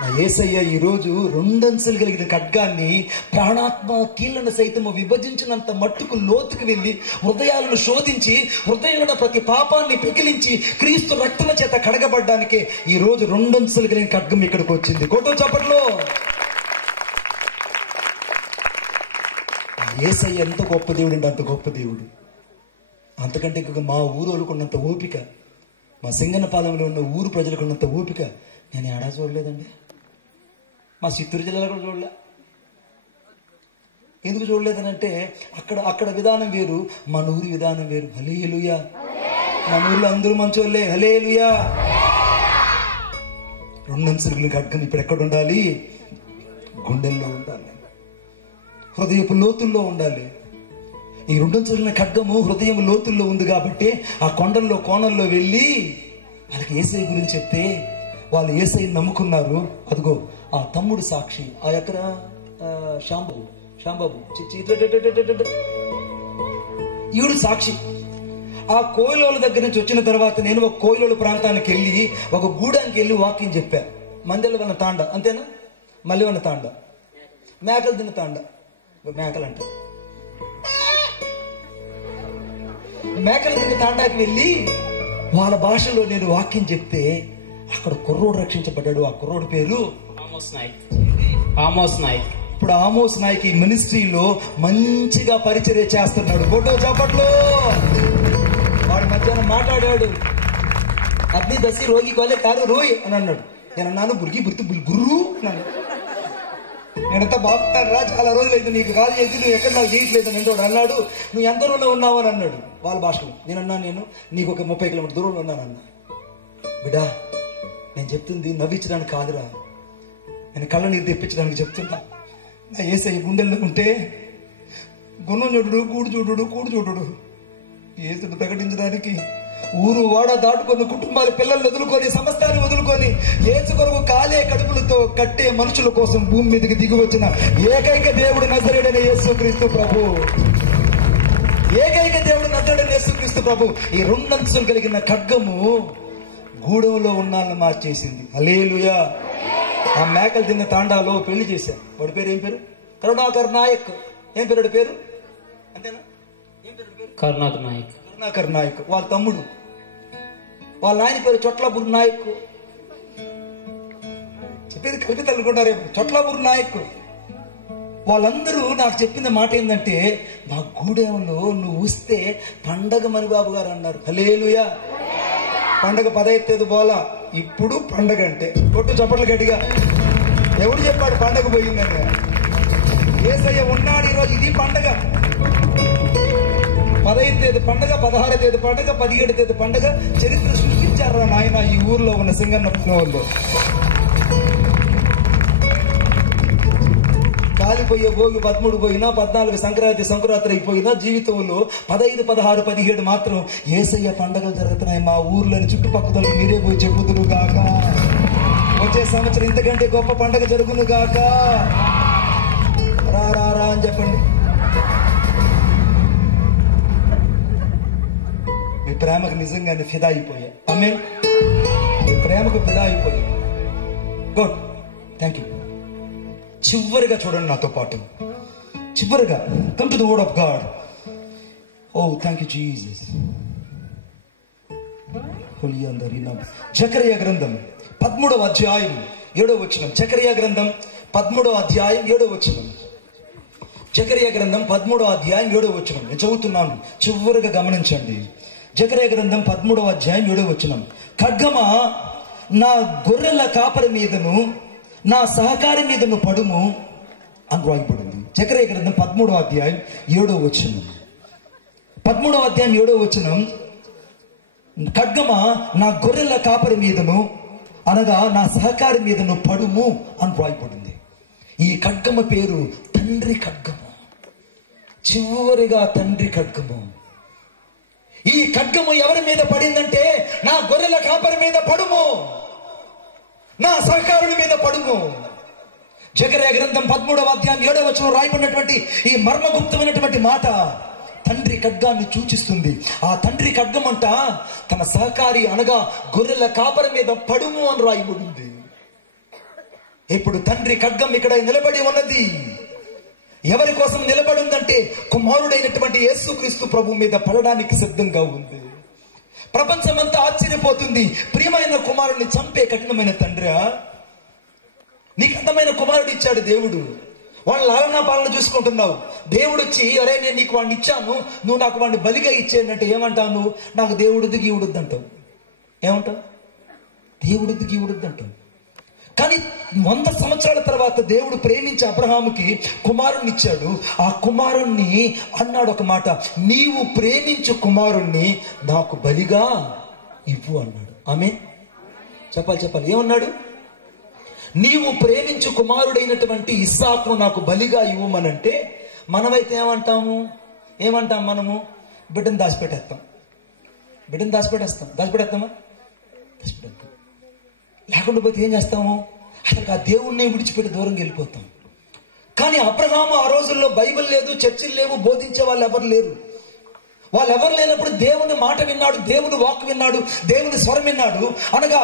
నా యేసయ్య ఈరోజు రెండంచెలు కలిగిన ఖడ్గాన్ని ప్రాణాత్మ కీళ్లను సైతము విభజించినంత మట్టుకు లోతుకు వెళ్ళి హృదయాలను శోధించి హృదయంలో ప్రతి పాపాన్ని పికిలించి క్రీస్తు రక్తల చేత కడగబడ్డానికే ఈ రోజు రెండంచెలు కలిగిన ఖడ్గం ఇక్కడికి వచ్చింది. కోటో చప్పట్లో. యేసయ్య ఎంత గొప్ప దేవుడు అండి, అంత గొప్ప దేవుడు. అంతకంటే ఇంకొక మా ఊరు వాళ్ళకున్నంత ఓపిక, మా సింగన్నపాలెంలో ఉన్న ఊరు ప్రజలకు ఉన్నంత ఓపిక నేను ఏడా చూడలేదండి. మా చిత్తూరు జిల్లాలో కూడా చూడలే. ఎందుకు చూడలేదనంటే అక్కడ విధానం వేరు, మన ఊరి విధానం వేరు. హల్లెలూయా. మన ఊర్లో అందరూ మంచోళ్ళే. హల్లెలూయా. రెండంచెల ఖడ్గం ఇప్పుడు ఎక్కడ ఉండాలి? గుండెల్లో ఉండాలి, హృదయపు లోతుల్లో ఉండాలి. ఈ రెండంచెల ఖడ్గము హృదయం లోతుల్లో ఉంది కాబట్టి ఆ కొండల్లో కోణల్లో వెళ్ళి వాళ్ళకి యేసయ్య గురించి చెప్తే వాళ్ళు యేసయ్యని నమ్ముకున్నారు. అదిగో ఆ తమ్ముడు సాక్షి, ఆ ఎక్కడ శాంబాబు ఈడు సాక్షి. ఆ కోయిలోల దగ్గర నుంచి వచ్చిన తర్వాత నేను ఒక కోయిలోల ప్రాంతానికి వెళ్ళి ఒక గూడానికి వెళ్ళి వాకింగ్ చెప్పా. మందెల వన్న తాండ, అంతేనా? మళ్ళీ వన్న తాండ, మేకలు తిన్న తాండ. మేకలు అంట, మేకలు తిన్న తాండాకి వెళ్ళి వాళ్ళ భాషలో నేను వాక్యం చెప్తే అక్కడ కుర్రోడు రక్షించబడ్డాడు. ఆ కుర్రోడు పేరు ఆమోస్ నాయక్. ఇప్పుడు ఆమోస్ నాయక్ ఈ మినిస్ట్రీలో మంచిగా పరిచర్య చేస్తున్నాడు. ఫోటో చప్పట్లో. వాడు మధ్యాహ్నం మాట్లాడాడు. అగ్ని దశి రోగి కోలే కారు రోయ్ అని అన్నాడు. నేను అన్నాను బుర్గి బుర్తి గుర్రు అన్నాను. నేనంతా బాగుంటాను రా, చాలా రోజులైతే నీకు కాల్ చేసి నువ్వు ఎక్కడ నాకు చేయట్లేదు అని అన్నాడు. నువ్వు ఎంత దూరంలో ఉన్నావు అని అన్నాడు వాళ్ళ భాషలో. నేను అన్నాను, నేను నీకు ఒక 30 కిలోమీటర్ దూరంలో ఉన్నాను అన్నా. బిడ్డా, నేను చెప్తుంది నవ్వించడానికి కాదురా, నేను కళ్ళ నీరు తెప్పించడానికి చెప్తున్నా. నా యేసయ్య గుండెల్లో ఉంటే గుణం చూడు, కూడు చూడు యేసును ప్రకటించడానికి ఊరు వాడ దాటుకొని కుటుంబాలు పిల్లల్ని వదులుకొని సమస్తాన్ని వదులుకొని యేసు కొరకు కాలే కడుపులతో కట్టే మనుషుల కోసం భూమి మీదకి దిగి వచ్చిన ఏకైక దేవుడు నజరేయుడైన యేసుక్రీస్తు ప్రభు. ఏకైక దేవుడు నజరేయుడైన యేసుక్రీస్తు ప్రభు. ఈ రెండంచెలు కలిగిన ఖడ్గము గూడెంలో ఉన్నాళ్ళని మార్చేసింది. హల్లెలూయా. ఆ మేకలు తిన్న తాండాలో పెళ్లి చేశారు. వాడి పేరు ఏం పేరు? కరుణాకర్ నాయక్. ఏం పేరు వాడి పేరు? అంతేనా? ఏం పేరు? కరుణాకర్ నాయక్. కరుణాకర్ నాయక్. వాళ్ళ తమ్ముడు, వాళ్ళ ఆయన పేరు చొట్లాపూర్ నాయక్. చెప్పేది కల్పిత అనుకుంటారు. చొట్లాపూర్ నాయక్. వాళ్ళందరూ నాకు చెప్పిన మాట ఏంటంటే, మా గూడెంలో నువ్వు వస్తే పండగ మణిబాబు గారు అన్నారు. హల్లెలూయా. పండగ 15 పోలా, ఇప్పుడు పండగ అంటే కొట్టు చప్పట్లు గట్టిగా. ఎవడు చెప్పాడు పండగ పోయిందని? యేసయ్య ఉన్నాడు ఈరోజు. ఇది పండగ. 15వ తేదీ పండగ, 16వ తేదీ పండగ, 17వ తేదీ పండగ. చరిత్ర సృష్టించారా నాయన ఈ ఊర్లో ఉన్న సింగన్నపట్నం వాళ్ళు. కాలిపోయే భోగి 13 పోయినా, 14 సంక్రాంతి అయిపోయినా జీవితంలో 15, 16, 17 మాత్రం యేసయ్య పండగలు జరుగుతున్నాయి మా ఊర్లోని చుట్టుపక్కల. మీరే పోయి చెప్పుదురు గాక. వచ్చే సంవత్సరం ఇంతకంటే గొప్ప పండగ జరుగును గాక. రా రా రా అని చెప్పండి. మీ ప్రేమకు నిజంగానే ఫిదా అయిపోయా. ఆమేన్. మీ ప్రేమకు ఫిదా అయిపోయా. Good, thank you. చివరిగా చూడండి నాతో పాటు. చివరిగా come to the word of God. Oh thank you Jesus. జకరియా గ్రంథం 13వ అధ్యాయం 7వ వచనం. జకరియా గ్రంథం 13వ అధ్యాయం 7వ వచనం. జకరియా గ్రంథం 13వ అధ్యాయం 7వ వచనం. నేను చదువుతున్నాను, చివరిగా గమనించండి. జకరియా గ్రంథం 13వ అధ్యాయం 7వ వచనం. ఖడ్గమా, నా గొర్రెల కాపరి మీదను నా సహకారి మీదను పడుము అని రాయబడింది. జకర్యా గ్రంథం 13వ అధ్యాయం 7వ వచనం. 13వ అధ్యాయం 7వ వచనం, ఖడ్గమ నా గొర్రెల కాపరి మీదను అనగా నా సహకారి మీదను పడుము అని రాయబడింది. ఈ ఖడ్గమ పేరు తండ్రి ఖడ్గము. చివరిగా తండ్రి ఖడ్గము. ఈ ఖడ్గము ఎవరి మీద పడిందంటే నా గొర్రెల కాపరి మీద పడుము, నా సహకారుల మీద పడుము. జకర్యా గ్రంథం 13వ అధ్యాయం 7వ వచనం రాయబడినటువంటి ఈ మర్మగుప్తమైనటువంటి మాట తండ్రి ఖడ్గాన్ని సూచిస్తుంది. ఆ తండ్రి ఖడ్గం అంట తన సహకారి అనగా గొర్రెల కాపరి మీద పడుము అని రాయబడింది. ఇప్పుడు తండ్రి ఖడ్గం ఇక్కడ నిలబడి ఉన్నది. ఎవరి కోసం నిలబడి ఉందంటే కుమారుడైనటువంటి యేసుక్రీస్తు ప్రభు మీద పడడానికి సిద్ధంగా ఉంది. ప్రపంచమంతా ఆశ్చర్యపోతుంది. ప్రియమైన కుమారుడిని చంపే కఠినమైన తండ్రి, నీకు అందమైన కుమారుడు ఇచ్చాడు దేవుడు, వాళ్ళ లాలనా పాలన చూసుకుంటున్నావు. దేవుడు వచ్చి అరే నేను నీకు వాడిని ఇచ్చాను, నువ్వు నాకు వాడిని బలిగా ఇచ్చేయంటే ఏమంటావు? నువ్వు నాకు దేవుడిది గీవుడుద్ది అంటావు. ఏమంటావు? దేవుడిది గీవుడుద్ది అంటావు. కానీ 100 సంవత్సరాల తర్వాత దేవుడు ప్రేమించి అబ్రహాముకి కుమారుణ్ణి ఇచ్చాడు. ఆ కుమారుణ్ణి అన్నాడు ఒక మాట, నీవు ప్రేమించు కుమారుణ్ణి నాకు బలిగా ఇవ్వు అన్నాడు. ఆమె చెప్పాలి. ఏమన్నాడు? నీవు ప్రేమించు కుమారుడైనటువంటి ఇస్సాకును నాకు బలిగా ఇవ్వమనంటే మనమైతే ఏమంటాం? మనము బిడ్డను దాచిపెట్టేస్తామా? దాచిపెట్టేస్తాం. లేకుండా పోతే ఏం చేస్తాము? అసలు ఆ దేవుణ్ణి విడిచిపెట్టి దూరంగా వెళ్ళిపోతాం. కానీ అబ్రహాము ఆ రోజుల్లో బైబిల్ లేదు, చర్చిలు లేవు, బోధించే వాళ్ళు ఎవరు లేరు. వాళ్ళు ఎవరు లేనప్పుడు దేవుని మాట విన్నాడు, దేవుని వాక్ విన్నాడు, దేవుని స్వరం విన్నాడు. అనగా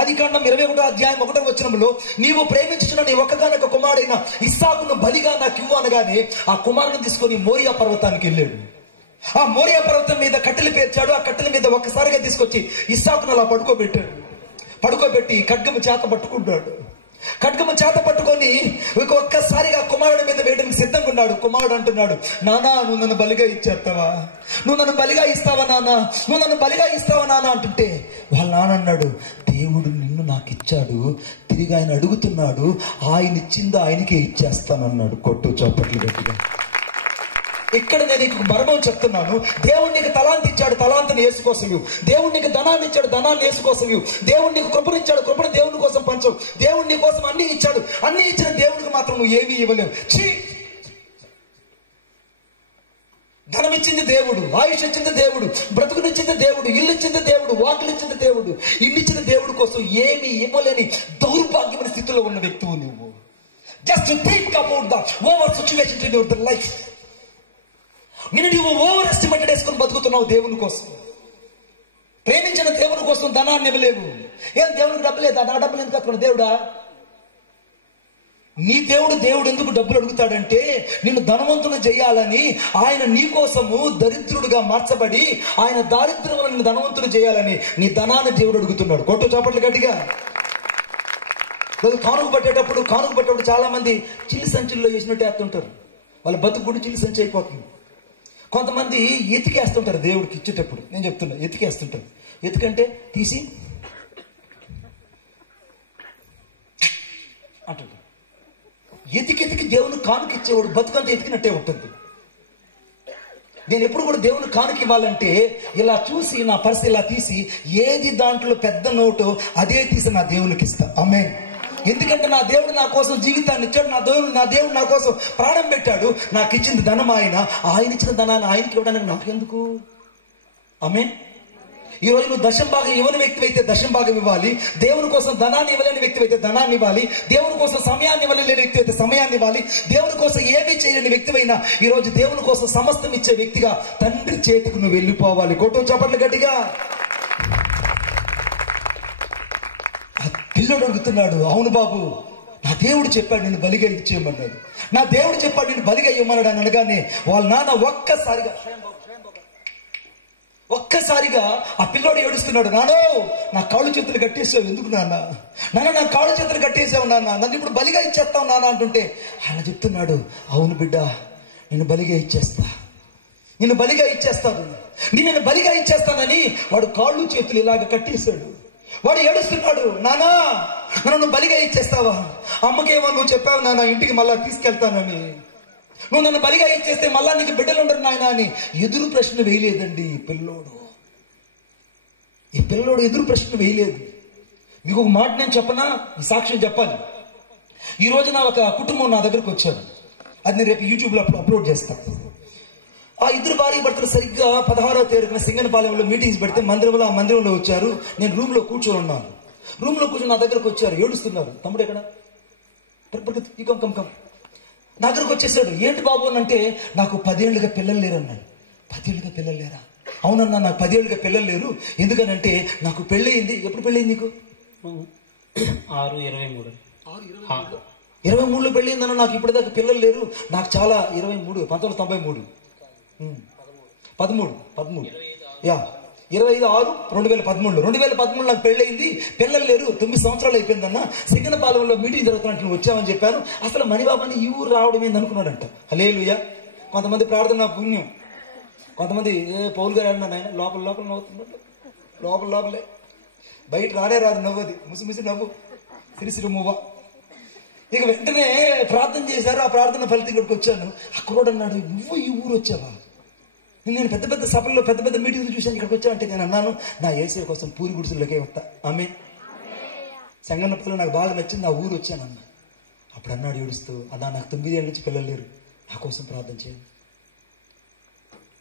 ఆదికాండం 21వ అధ్యాయం 1వ వచనంలో నీవు ప్రేమించుచున్న నీ ఒక్కగానొక కుమారుడైన ఇస్సాకును బలిగా నాకు ఇవ్వు అనగానే ఆ కుమారుని తీసుకొని మోరియా పర్వతానికి వెళ్ళాడు. ఆ మోరియా పర్వతం మీద కట్టెలు పేర్చాడు. ఆ కట్టెల మీద ఒక్కసారిగా తీసుకొచ్చి ఇస్సాకును అలా పడుకోబెట్టి ఖడ్గము చేత పట్టుకుంటాడు. ఖడ్గము చేత పట్టుకొని ఒక్కసారిగా కుమారుడి మీద వేయడానికి సిద్ధంగా ఉన్నాడు. కుమారుడు అంటున్నాడు, నానా నువ్వు నన్ను బలిగా ఇచ్చేస్తావా? నువ్వు నన్ను బలిగా ఇస్తావా నాన్న అంటుంటే వాళ్ళ నాన్న అన్నాడు, దేవుడు నిన్ను నాకు ఇచ్చాడు, తిరిగి ఆయన అడుగుతున్నాడు, ఆయన ఇచ్చిందో ఆయనకే ఇచ్చేస్తానన్నాడు. కొట్టు చప్పట్లు గట్టిగా. ఇక్కడ నేను నీకు మర్మం చెప్తున్నాను. దేవుడు నీకు తలాంతి ఇచ్చాడు, తలాంతిని యేసు కోసం ఇవ్వు. దేవుడు నీకు ధనాన్ని ఇచ్చాడు, ధనాన్ని యేసు కోసం ఇవ్వు. దేవుడు నీకు కృపనిచ్చాడు, కృపను దేవుని కోసం పంచవు. దేవుడు నీ కోసం అన్ని ఇచ్చాడు, అన్ని ఇచ్చిన దేవుడికి మాత్రం నువ్వు ఏమీ ఇవ్వలేవు. ధనం ఇచ్చింది దేవుడు, ఆయుష్ ఇచ్చింది దేవుడు, బ్రతుకునిచ్చింది దేవుడు, ఇల్లు ఇచ్చింది దేవుడు, వాకులు ఇచ్చింది దేవుడు. ఇల్లు ఇచ్చిన దేవుడి కోసం ఏమీ ఇవ్వలేని దౌర్భాగ్యమైన స్థితిలో ఉన్న వ్యక్తువు నువ్వు. Just think about the over situation in your life. నిన్ను నువ్వు ఓవర్ ఎస్టిమేటెడ్ వేసుకొని బతుకుతున్నావు దేవుని కోసం. ప్రేమించిన దేవుని కోసం ధనాన్ని ఇవ్వలేవు. ఏం దేవునికి డబ్బు లేదా? నా డబ్బులు ఎందుకు అక్కడ? దేవుడా, నీ దేవుడు ఎందుకు డబ్బులు అడుగుతాడంటే నిన్ను ధనవంతుని చేయాలని. ఆయన నీ కోసము దరిద్రుడుగా మార్చబడి ఆయన దారిద్ర్యం నిన్ను ధనవంతుని చేయాలని నీ ధనాన్ని దేవుడు అడుగుతున్నాడు. కొట్టు చప్పట్లు గట్టిగా. కానుక పట్టేటప్పుడు చాలా మంది చిల్లి సంచుల్లో వేసినట్టు వేస్తుంటారు. వాళ్ళ బతుకు కూడా చిల్లి సంచి అయిపోతుంది. కొంతమంది ఎతికేస్తుంటారు దేవుడికి ఇచ్చేటప్పుడు. నేను చెప్తున్నా, ఎతికేస్తుంటారు. ఎతికంటే తీసి అంటుంటారు. ఎతికి దేవుని కానుక ఇచ్చేవాడు బతుకంతా ఎతికినట్టే ఉంటుంది. నేను ఎప్పుడు కూడా దేవుని కానుక ఇవ్వాలంటే ఇలా చూసి నా పరిస్థితి ఇలా తీసి ఏది దాంట్లో పెద్ద నోటు అదే తీసి నా దేవునికి ఇస్తా. ఆమేన్. ఎందుకంటే నా దేవుడు నా కోసం జీవితాన్ని ఇచ్చాడు, నా దేవుడు నా కోసం ప్రాణం పెట్టాడు. నాకు ఇచ్చింది ధనం ఆయన ఇచ్చిన ధనాన్ని ఆయనకి ఇవ్వడానికి నాకెందుకు? ఆమేన్. ఈరోజు నువ్వు దశంభాగం ఇవ్వని వ్యక్తి అయితే దశంభాగం ఇవ్వాలి. దేవుని కోసం ధనాన్ని ఇవ్వలేని వ్యక్తి అయితే ధనాన్ని ఇవ్వాలి. దేవుని కోసం సమయాన్ని ఇవ్వలేని వ్యక్తి అయితే సమయాన్ని ఇవ్వాలి. దేవుని కోసం ఏమీ చేయలేని వ్యక్తి అయినా ఈరోజు దేవుని కోసం సమస్తం ఇచ్చే వ్యక్తిగా తండ్రి చేతికి నువ్వు వెళ్ళిపోవాలి. కొట్టు చప్పట్లు గట్టిగా. పిల్లడు అడుగుతున్నాడు, అవును బాబు, నా దేవుడు చెప్పాడు నిన్ను బలిగా ఇచ్చేయమన్నాడు, నా దేవుడు చెప్పాడు నిన్ను బలిగా ఇవ్వమన్నాడు అని అనగానే వాళ్ళ నాన్న ఒక్కసారిగా ఆ పిల్లోడు ఏడుస్తున్నాడు. నానో నా కాళ్ళు చేతులు కట్టేసావు ఎందుకు నాన్న? నా కాళ్ళు చేతులు కట్టేసావు నాన్న, నన్ను ఇప్పుడు బలిగా ఇచ్చేస్తావు నాన్న అంటుంటే ఆయన చెప్తున్నాడు, అవును బిడ్డ, నిన్ను బలిగా ఇచ్చేస్తాను, నిన్ను బలిగా ఇచ్చేస్తానని వాడు కాళ్ళు చేతులు ఇలాగ కట్టేశాడు. వాడు ఏడుస్తున్నాడు, నానా నన్ను బలిగా ఇచ్చేస్తావా? అమ్మకేమో నువ్వు చెప్పావు నాన్న ఇంటికి మళ్ళా తీసుకెళ్తానని. నువ్వు నన్ను బలిగా ఇచ్చేస్తే మళ్ళా నీకు బిడ్డలు ఉండరు నాయన అని ఎదురు ప్రశ్న వేయలేదండి ఈ పిల్లోడు ఎదురు ప్రశ్న వేయలేదు. మీకు ఒక మాట నేను చెప్పనా, ఈ సాక్ష్యం చెప్పాలి. ఈ రోజున ఒక కుటుంబం నా దగ్గరకు వచ్చారు. అది నేను రేపు యూట్యూబ్లో అప్లోడ్ చేస్తాను. ఆ ఇద్దరు భార్య భర్తలు సరిగ్గా 16వ తారీఖున సింగనపాలెంలో మీటింగ్స్ పెడితే ఆ మందిరంలో వచ్చారు. నేను రూమ్ లో కూర్చొని ఉన్నాను. రూమ్ లో కూర్చొని నా దగ్గరకు వచ్చారు, ఏడుస్తున్నారు. తమ్ముడు ఎక్కడ, కమ్ నా దగ్గరకు వచ్చేసాడు. ఏంటి బాబు అని అంటే, నాకు 10 ఏళ్ళుగా పిల్లలు లేరు అన్నాడు. 10 ఏళ్ళుగా పిల్లలు లేరా? అవునన్నా, నాకు 10 ఏళ్ళుగా పిల్లలు లేరు. ఎందుకనంటే నాకు పెళ్ళయింది. ఎప్పుడు పెళ్ళయింది నీకు? 23లో పెళ్ళయిందన్న. నాకు ఇప్పటిదాకా పిల్లలు లేరు. నాకు చాలా 1993 13 యా 25/6/2013 2013 నాకు పెళ్ళయింది, పిల్లలు లేరు, 9 సంవత్సరాలు అయిపోయిందన్న. సింగనపాలెంలో మీటింగ్ జరుగుతున్నట్టు నువ్వు వచ్చావని చెప్పాను. అసలు మణిబాబాని ఈ ఊరు రావడం ఏంది అనుకున్నాడంట. హల్లెలూయా. కొంతమంది ప్రార్థన పుణ్యం, కొంతమంది పౌలు గారు అన్నా నాయన లోపల నవ్వుతున్నట్టు, లోపలే బయట రాదు నవ్వది, ముసి నవ్వు, సిరిసిరి మువ్వ. ఇక వెంటనే ప్రార్థన చేశారు. ఆ ప్రార్థన ఫలితం ఇక్కడికి వచ్చాను. అక్కడ అన్నాడు, నువ్వు ఈ ఊరు వచ్చావా? నేను పెద్ద సభల్లో పెద్ద మీటింగ్లు చూశాను, ఇక్కడికి వచ్చావంటే నేను అన్నాను, నా యేసయ్య కోసం పూరి గుడిసెల్లోకే వస్తా. ఆమె సంగనపల్లి నాకు బాగా నచ్చింది, ఆ ఊరు వచ్చానన్న. అప్పుడు అన్నాడు ఏడుస్తూ, అన్నా నాకు 9 ఏళ్ళ నుంచి పిల్లలు లేరు, నా కోసం ప్రార్థన చేయండి.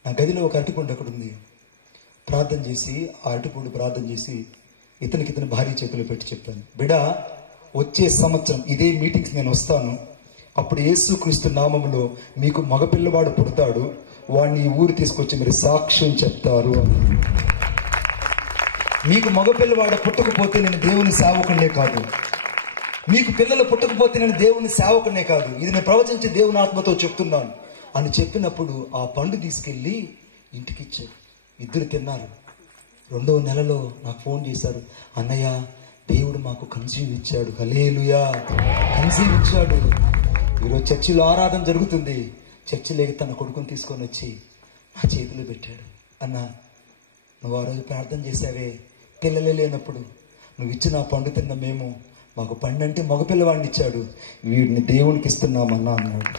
నా గదిలో ఒక అరటిపండు అక్కడ ఉంది. ప్రార్థన చేసి ఆ అరటిపండు ప్రార్థన చేసి ఇతని భార్య చేతిలో పెట్టి చెప్పాను, బిడా వచ్చే సంవత్సరం ఇదే మీటింగ్స్ నేను వస్తాను. అప్పుడు యేసుక్రీస్తు నామములో మీకు మగపిల్లవాడు పుడతాడు, వాడిని ఈ ఊరు తీసుకొచ్చి మీరు సాక్ష్యం చెప్తారు. మీకు మగపిల్లవాడు పుట్టకపోతే నేను దేవుని సేవకునే కాదు, మీకు పిల్లలు పుట్టకపోతే నేను దేవుని సేవకునే కాదు, ఇది నేను ప్రవచించి దేవుని ఆత్మతో చెప్తున్నాను అని చెప్పినప్పుడు ఆ పండు తీసుకెళ్లి ఇంటికి ఇచ్చారు. ఇద్దరు తిన్నారు. 2వ నెలలో నాకు ఫోన్ చేశారు, అన్నయ్య దేవుడు మాకు కన్సీవ్ ఇచ్చాడు. హల్లెలూయా, కన్సీవ్ ఇచ్చాడు. ఈరోజు చర్చిలో ఆరాధన జరుగుతుంది. చర్చిలోకి తన కొడుకుని తీసుకొని వచ్చి నా చేతిలో పెట్టాడు. అన్న, నువ్వు ఆ రోజు ప్రార్థన చేశావే, పిల్లలే లేనప్పుడు నువ్వు ఇచ్చిన ఆ పండు తిన్న మేము, మాకు పండు అంటే మగపిల్లవాడిని ఇచ్చాడు, వీడిని దేవునికి ఇస్తున్నామన్నా అన్నాడు.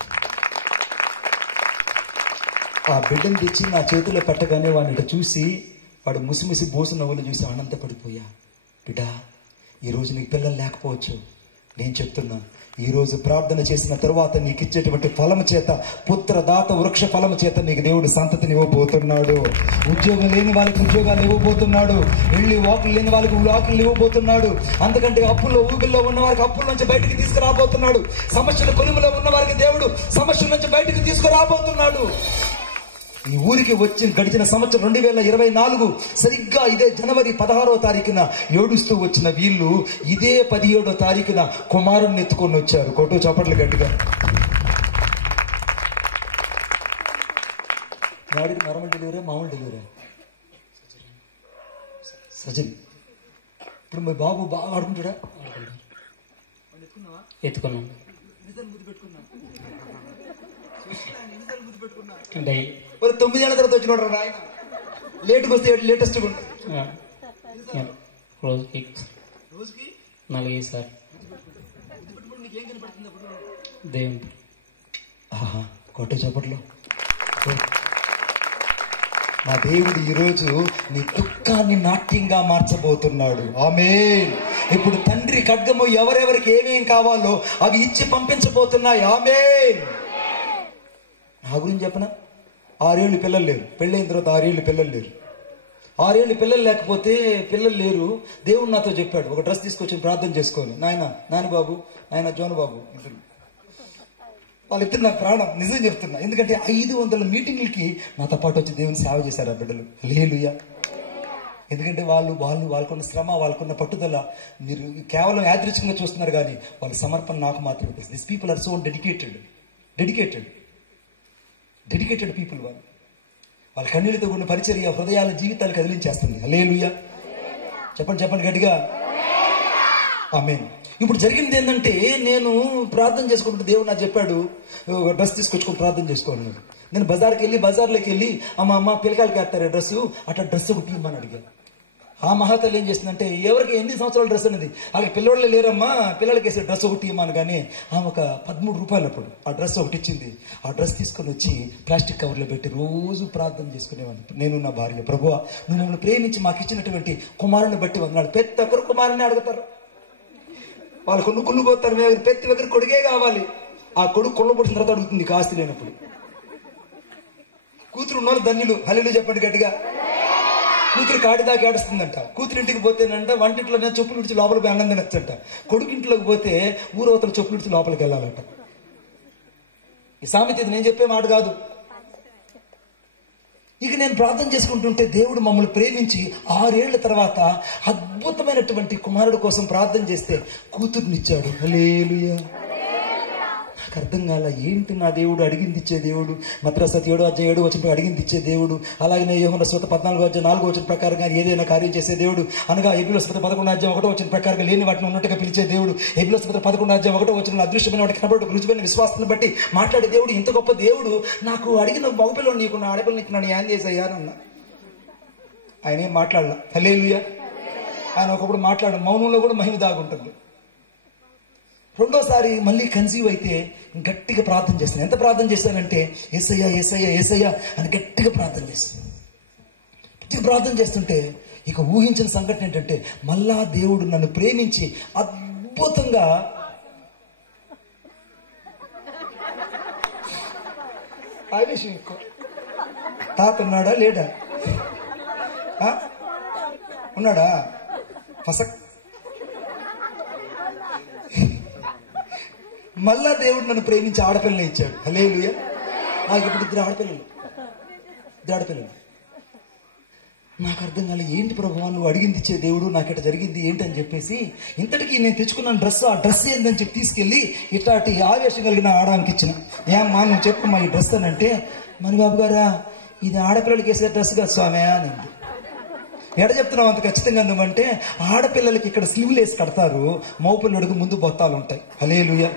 ఆ బిడ్డను తెచ్చి నా చేతిలో పెట్టగానే వాడిని చూసి వాడు ముసిముసి బోసు నవ్వులు చూసి ఆనందపడిపోయా. బిడ్డా, ఈరోజు నీకు పిల్లలు లేకపోవచ్చు, నేను చెప్తున్నా, ఈ రోజు ప్రార్థన చేసిన తర్వాత నీకు ఇచ్చేటువంటి ఫలము చేత, పుత్రదాత వృక్ష ఫలము చేత నీకు దేవుడు సంతతిని ఇవ్వబోతున్నాడు. ఉద్యోగం లేని వాళ్ళకి ఉద్యోగాలు ఇవ్వబోతున్నాడు. ఇళ్ళు వాకులు లేని వాళ్ళకి వాకులు ఇవ్వబోతున్నాడు. అందుకంటే అప్పుల్లో ఊబిల్లో ఉన్న వారికి అప్పుల నుంచి బయటికి తీసుకురాబోతున్నాడు. సమస్యల కొలుములో ఉన్న వారికి దేవుడు సమస్యల నుంచి బయటికి తీసుకురాబోతున్నాడు. ఈ ఊరికి గడిచిన సంవత్సరం 2024 సరిగ్గా ఇదే జనవరి 16వ తారీఖున ఏడుస్తూ వచ్చిన వీళ్ళు ఇదే 17వ తారీఖున కుమారుణ్ణి ఎత్తుకొని వచ్చారు. కొట్టు చప్పట్లు గట్టిగా. వాడికి నార్మల్ డెలివరీ, మామూలు డెలివరీ, సర్జరీ. ఇప్పుడు మీ బాబు బాగా ఆడుకుంటాడా? ఎత్తుకున్నాం. మరి 9 ఏళ్ళ తర్వాత వచ్చిన ఆయన లేట్కి వస్తే లేటెస్ట్ రోజుకి 4 సార్ దేవుని కొట్ట చప్పట్లో. నా దేవుడు ఈరోజు నీ దుఃఖాన్ని నాట్యంగా మార్చబోతున్నాడు. ఆమేన్. ఇప్పుడు తండ్రి ఖడ్గము ఎవరెవరికి ఏమేం కావాలో అవి ఇచ్చి పంపించబోతున్నాయి. ఆమేన్. నా గురించి చెప్పనా, 6 ఏళ్ళు పిల్లలు లేరు. పెళ్ళైన తర్వాత 6 ఏళ్ళు పిల్లలు లేరు. 6 ఏళ్ళు పిల్లలు లేకపోతే పిల్లలు లేరు. దేవుడు నాతో చెప్పాడు, ఒక డ్రెస్ తీసుకొచ్చి ప్రార్థన చేసుకొని, నాని బాబు, నాయన జోను బాబు, ఇద్దరు, వాళ్ళిద్దరు నాకు ప్రాణం. నిజం చెప్తున్నా. ఎందుకంటే 500 మీటింగ్లకి నాతో పాటు వచ్చి దేవుని సేవ చేశారు ఆ బిడ్డలు. హల్లెలూయా. ఎందుకంటే వాళ్ళకున్న శ్రమ, వాళ్ళకున్న పట్టుదల మీరు కేవలం యాదృచ్ఛికంగా చూస్తున్నారు, కానీ వాళ్ళ సమర్పణ నాకు మాత్రమే. This people are so dedicated people. వాళ్ళ కన్నీళ్ళతో ఉన్న పరిచర్య హృదయాల జీవితాలు కదిలించేస్తుంది. హల్లెలూయా. చెప్పండి గట్టిగా. ఆమేన్. ఇప్పుడు జరిగింది ఏంటంటే, నేను ప్రార్థన చేసుకుంటే దేవుడు నాకు చెప్పాడు, డ్రెస్ తీసుకొచ్చుకొని ప్రార్థన చేసుకోవాలి. నేను బజార్లోకి వెళ్ళి అమ్మ పిల్లకాయలకి వేస్తారు డ్రెస్, అట్లా డ్రెస్ ఒకటి ఇమ్మని అడిగాను. ఆ మహాతల్లి ఏం చేసిందంటే, ఎవరికి ఎన్ని సంవత్సరాల డ్రెస్ అనేది, వాళ్ళకి పిల్లవాళ్ళే లేరమ్మా, పిల్లలకి వేసే డ్రెస్ ఒకటి ఇవ్వమాను కానీ ఆమె ఒక 13 రూపాయలు అప్పుడు ఆ డ్రెస్ ఒకటి ఇచ్చింది. ఆ డ్రెస్ తీసుకొని వచ్చి ప్లాస్టిక్ కవర్లో పెట్టి రోజు ప్రార్థన చేసుకునేవాడిని. నేను నా భార్య, ప్రభువా నువ్వు మమ్మల్ని ప్రేమించి మాకు ఇచ్చినటువంటి కుమారుని బట్టి వందనాలు. ప్రతి ఒక్కరు కుమారుని అడుగుతారు, వాళ్ళు కుళ్ళు పోతారు, మేము ప్రతి ఒక్కరు కొడుకే కావాలి. ఆ కొడుకు కొల్ల పుట్టిన తర్వాత అడుగుతుంది కాస్త లేనప్పుడు. కూతురు ఉన్నోళ్ళు ధన్యులు, హల్లెలూయా చెప్పండి గట్టిగా. కూతురు కాడి దాకా ఏడుస్తుందంట. కూతురు ఇంటికి పోతేనంట వంటింట్లో చెప్పులు విడిచి లోపలికి అన్నం తినచ్చంట. కొడుకు ఇంట్లోకి పోతే ఊరవతల చెప్పులు విడిచి లోపలికి వెళ్ళాలంట. ఈ సామెత ఇది నేను చెప్పే మాట కాదు. ఇక నేను ప్రార్థన చేసుకుంటుంటే దేవుడు మమ్మల్ని ప్రేమించి 6 ఏళ్ల తర్వాత అద్భుతమైనటువంటి కుమారుడు కోసం ప్రార్థన చేస్తే కూతుర్నిచ్చాడు. హల్లెలూయా. నాకు అర్థం కాల, ఏంటి నా దేవుడు అడిగింది ఇచ్చే దేవుడు. మత్తయి 7:7 అడిగింది ఇచ్చే దేవుడు. అలాగే యోహాను 14:4 ప్రకారంగా ఏదైనా కార్యం చేసే దేవుడు. అనగా హెబ్రీయుల 11:1 ప్రకారంగా లేని వాటిని ఉన్నట్టుగా పిలిచే దేవుడు. హెబ్రీయుల 11:1 అదృశ్యమైన వాటికి కనబడి రుజువైన విశ్వాసాన్ని బట్టి మాట్లాడే దేవుడు. ఇంత గొప్ప దేవుడు నాకు అడిగిన మగపిల్లలు నీకు నా ఆడపిల్లని నన్ను ఏం చేసేయాలన్న ఆయన ఏం మాట్లాడాల. హల్లెలూయా. ఆయన ఒకప్పుడు మాట్లాడు, మౌనంలో కూడా మహిమ దాగుంటుంది. రెండోసారి మళ్ళీ కన్సీవ్ అయితే గట్టిగా ప్రార్థన చేస్తాను. ఎంత ప్రార్థన చేశానంటే యేసయ్యా యేసయ్యా యేసయ్యా అని గట్టిగా ప్రార్థన చేస్తాను. గట్టిగా ప్రార్థన చేస్తుంటే ఇక ఊహించిన సంఘటన ఏంటంటే, మళ్ళా దేవుడు నన్ను ప్రేమించి అద్భుతంగా ఆవేశం ఎక్కువ. తాత ఉన్నాడా లేడా? ఉన్నాడా? ఫసక్. మళ్ళా దేవుడు నన్ను ప్రేమించి ఆడపిల్లని ఇచ్చాడు. హల్లెలూయా. నాకు ఇప్పుడు 2 ఆడపిల్లలు. నాకు అర్థం కాలే, ఏంటి ప్రభువా నువ్వు అడిగింది ఇచ్చే దేవుడు, నాకు ఇట్లా జరిగింది ఏంటి అని చెప్పేసి, ఇంతటికి నేను తెచ్చుకున్నాను డ్రెస్, ఆ డ్రెస్ ఏందని చెప్పి తీసుకెళ్లి ఇట్లాంటి ఆవేశం కలిగిన ఆడడానికి ఇచ్చిన. ఏమ్మా నువ్వు చెప్పమ్మా ఈ డ్రెస్ అని అంటే, మరి బాబు గారా ఇది ఆడపిల్లలకి వేసే డ్రెస్ కదా స్వామి అని. ఎడ చెప్తున్నావు అంత ఖచ్చితంగా నువ్వంటే, ఆడపిల్లలకి ఇక్కడ స్లీవ్లు వేసి కడతారు, మగపిల్లడికి ముందు బొత్తాలు ఉంటాయి. హల్లెలూయా.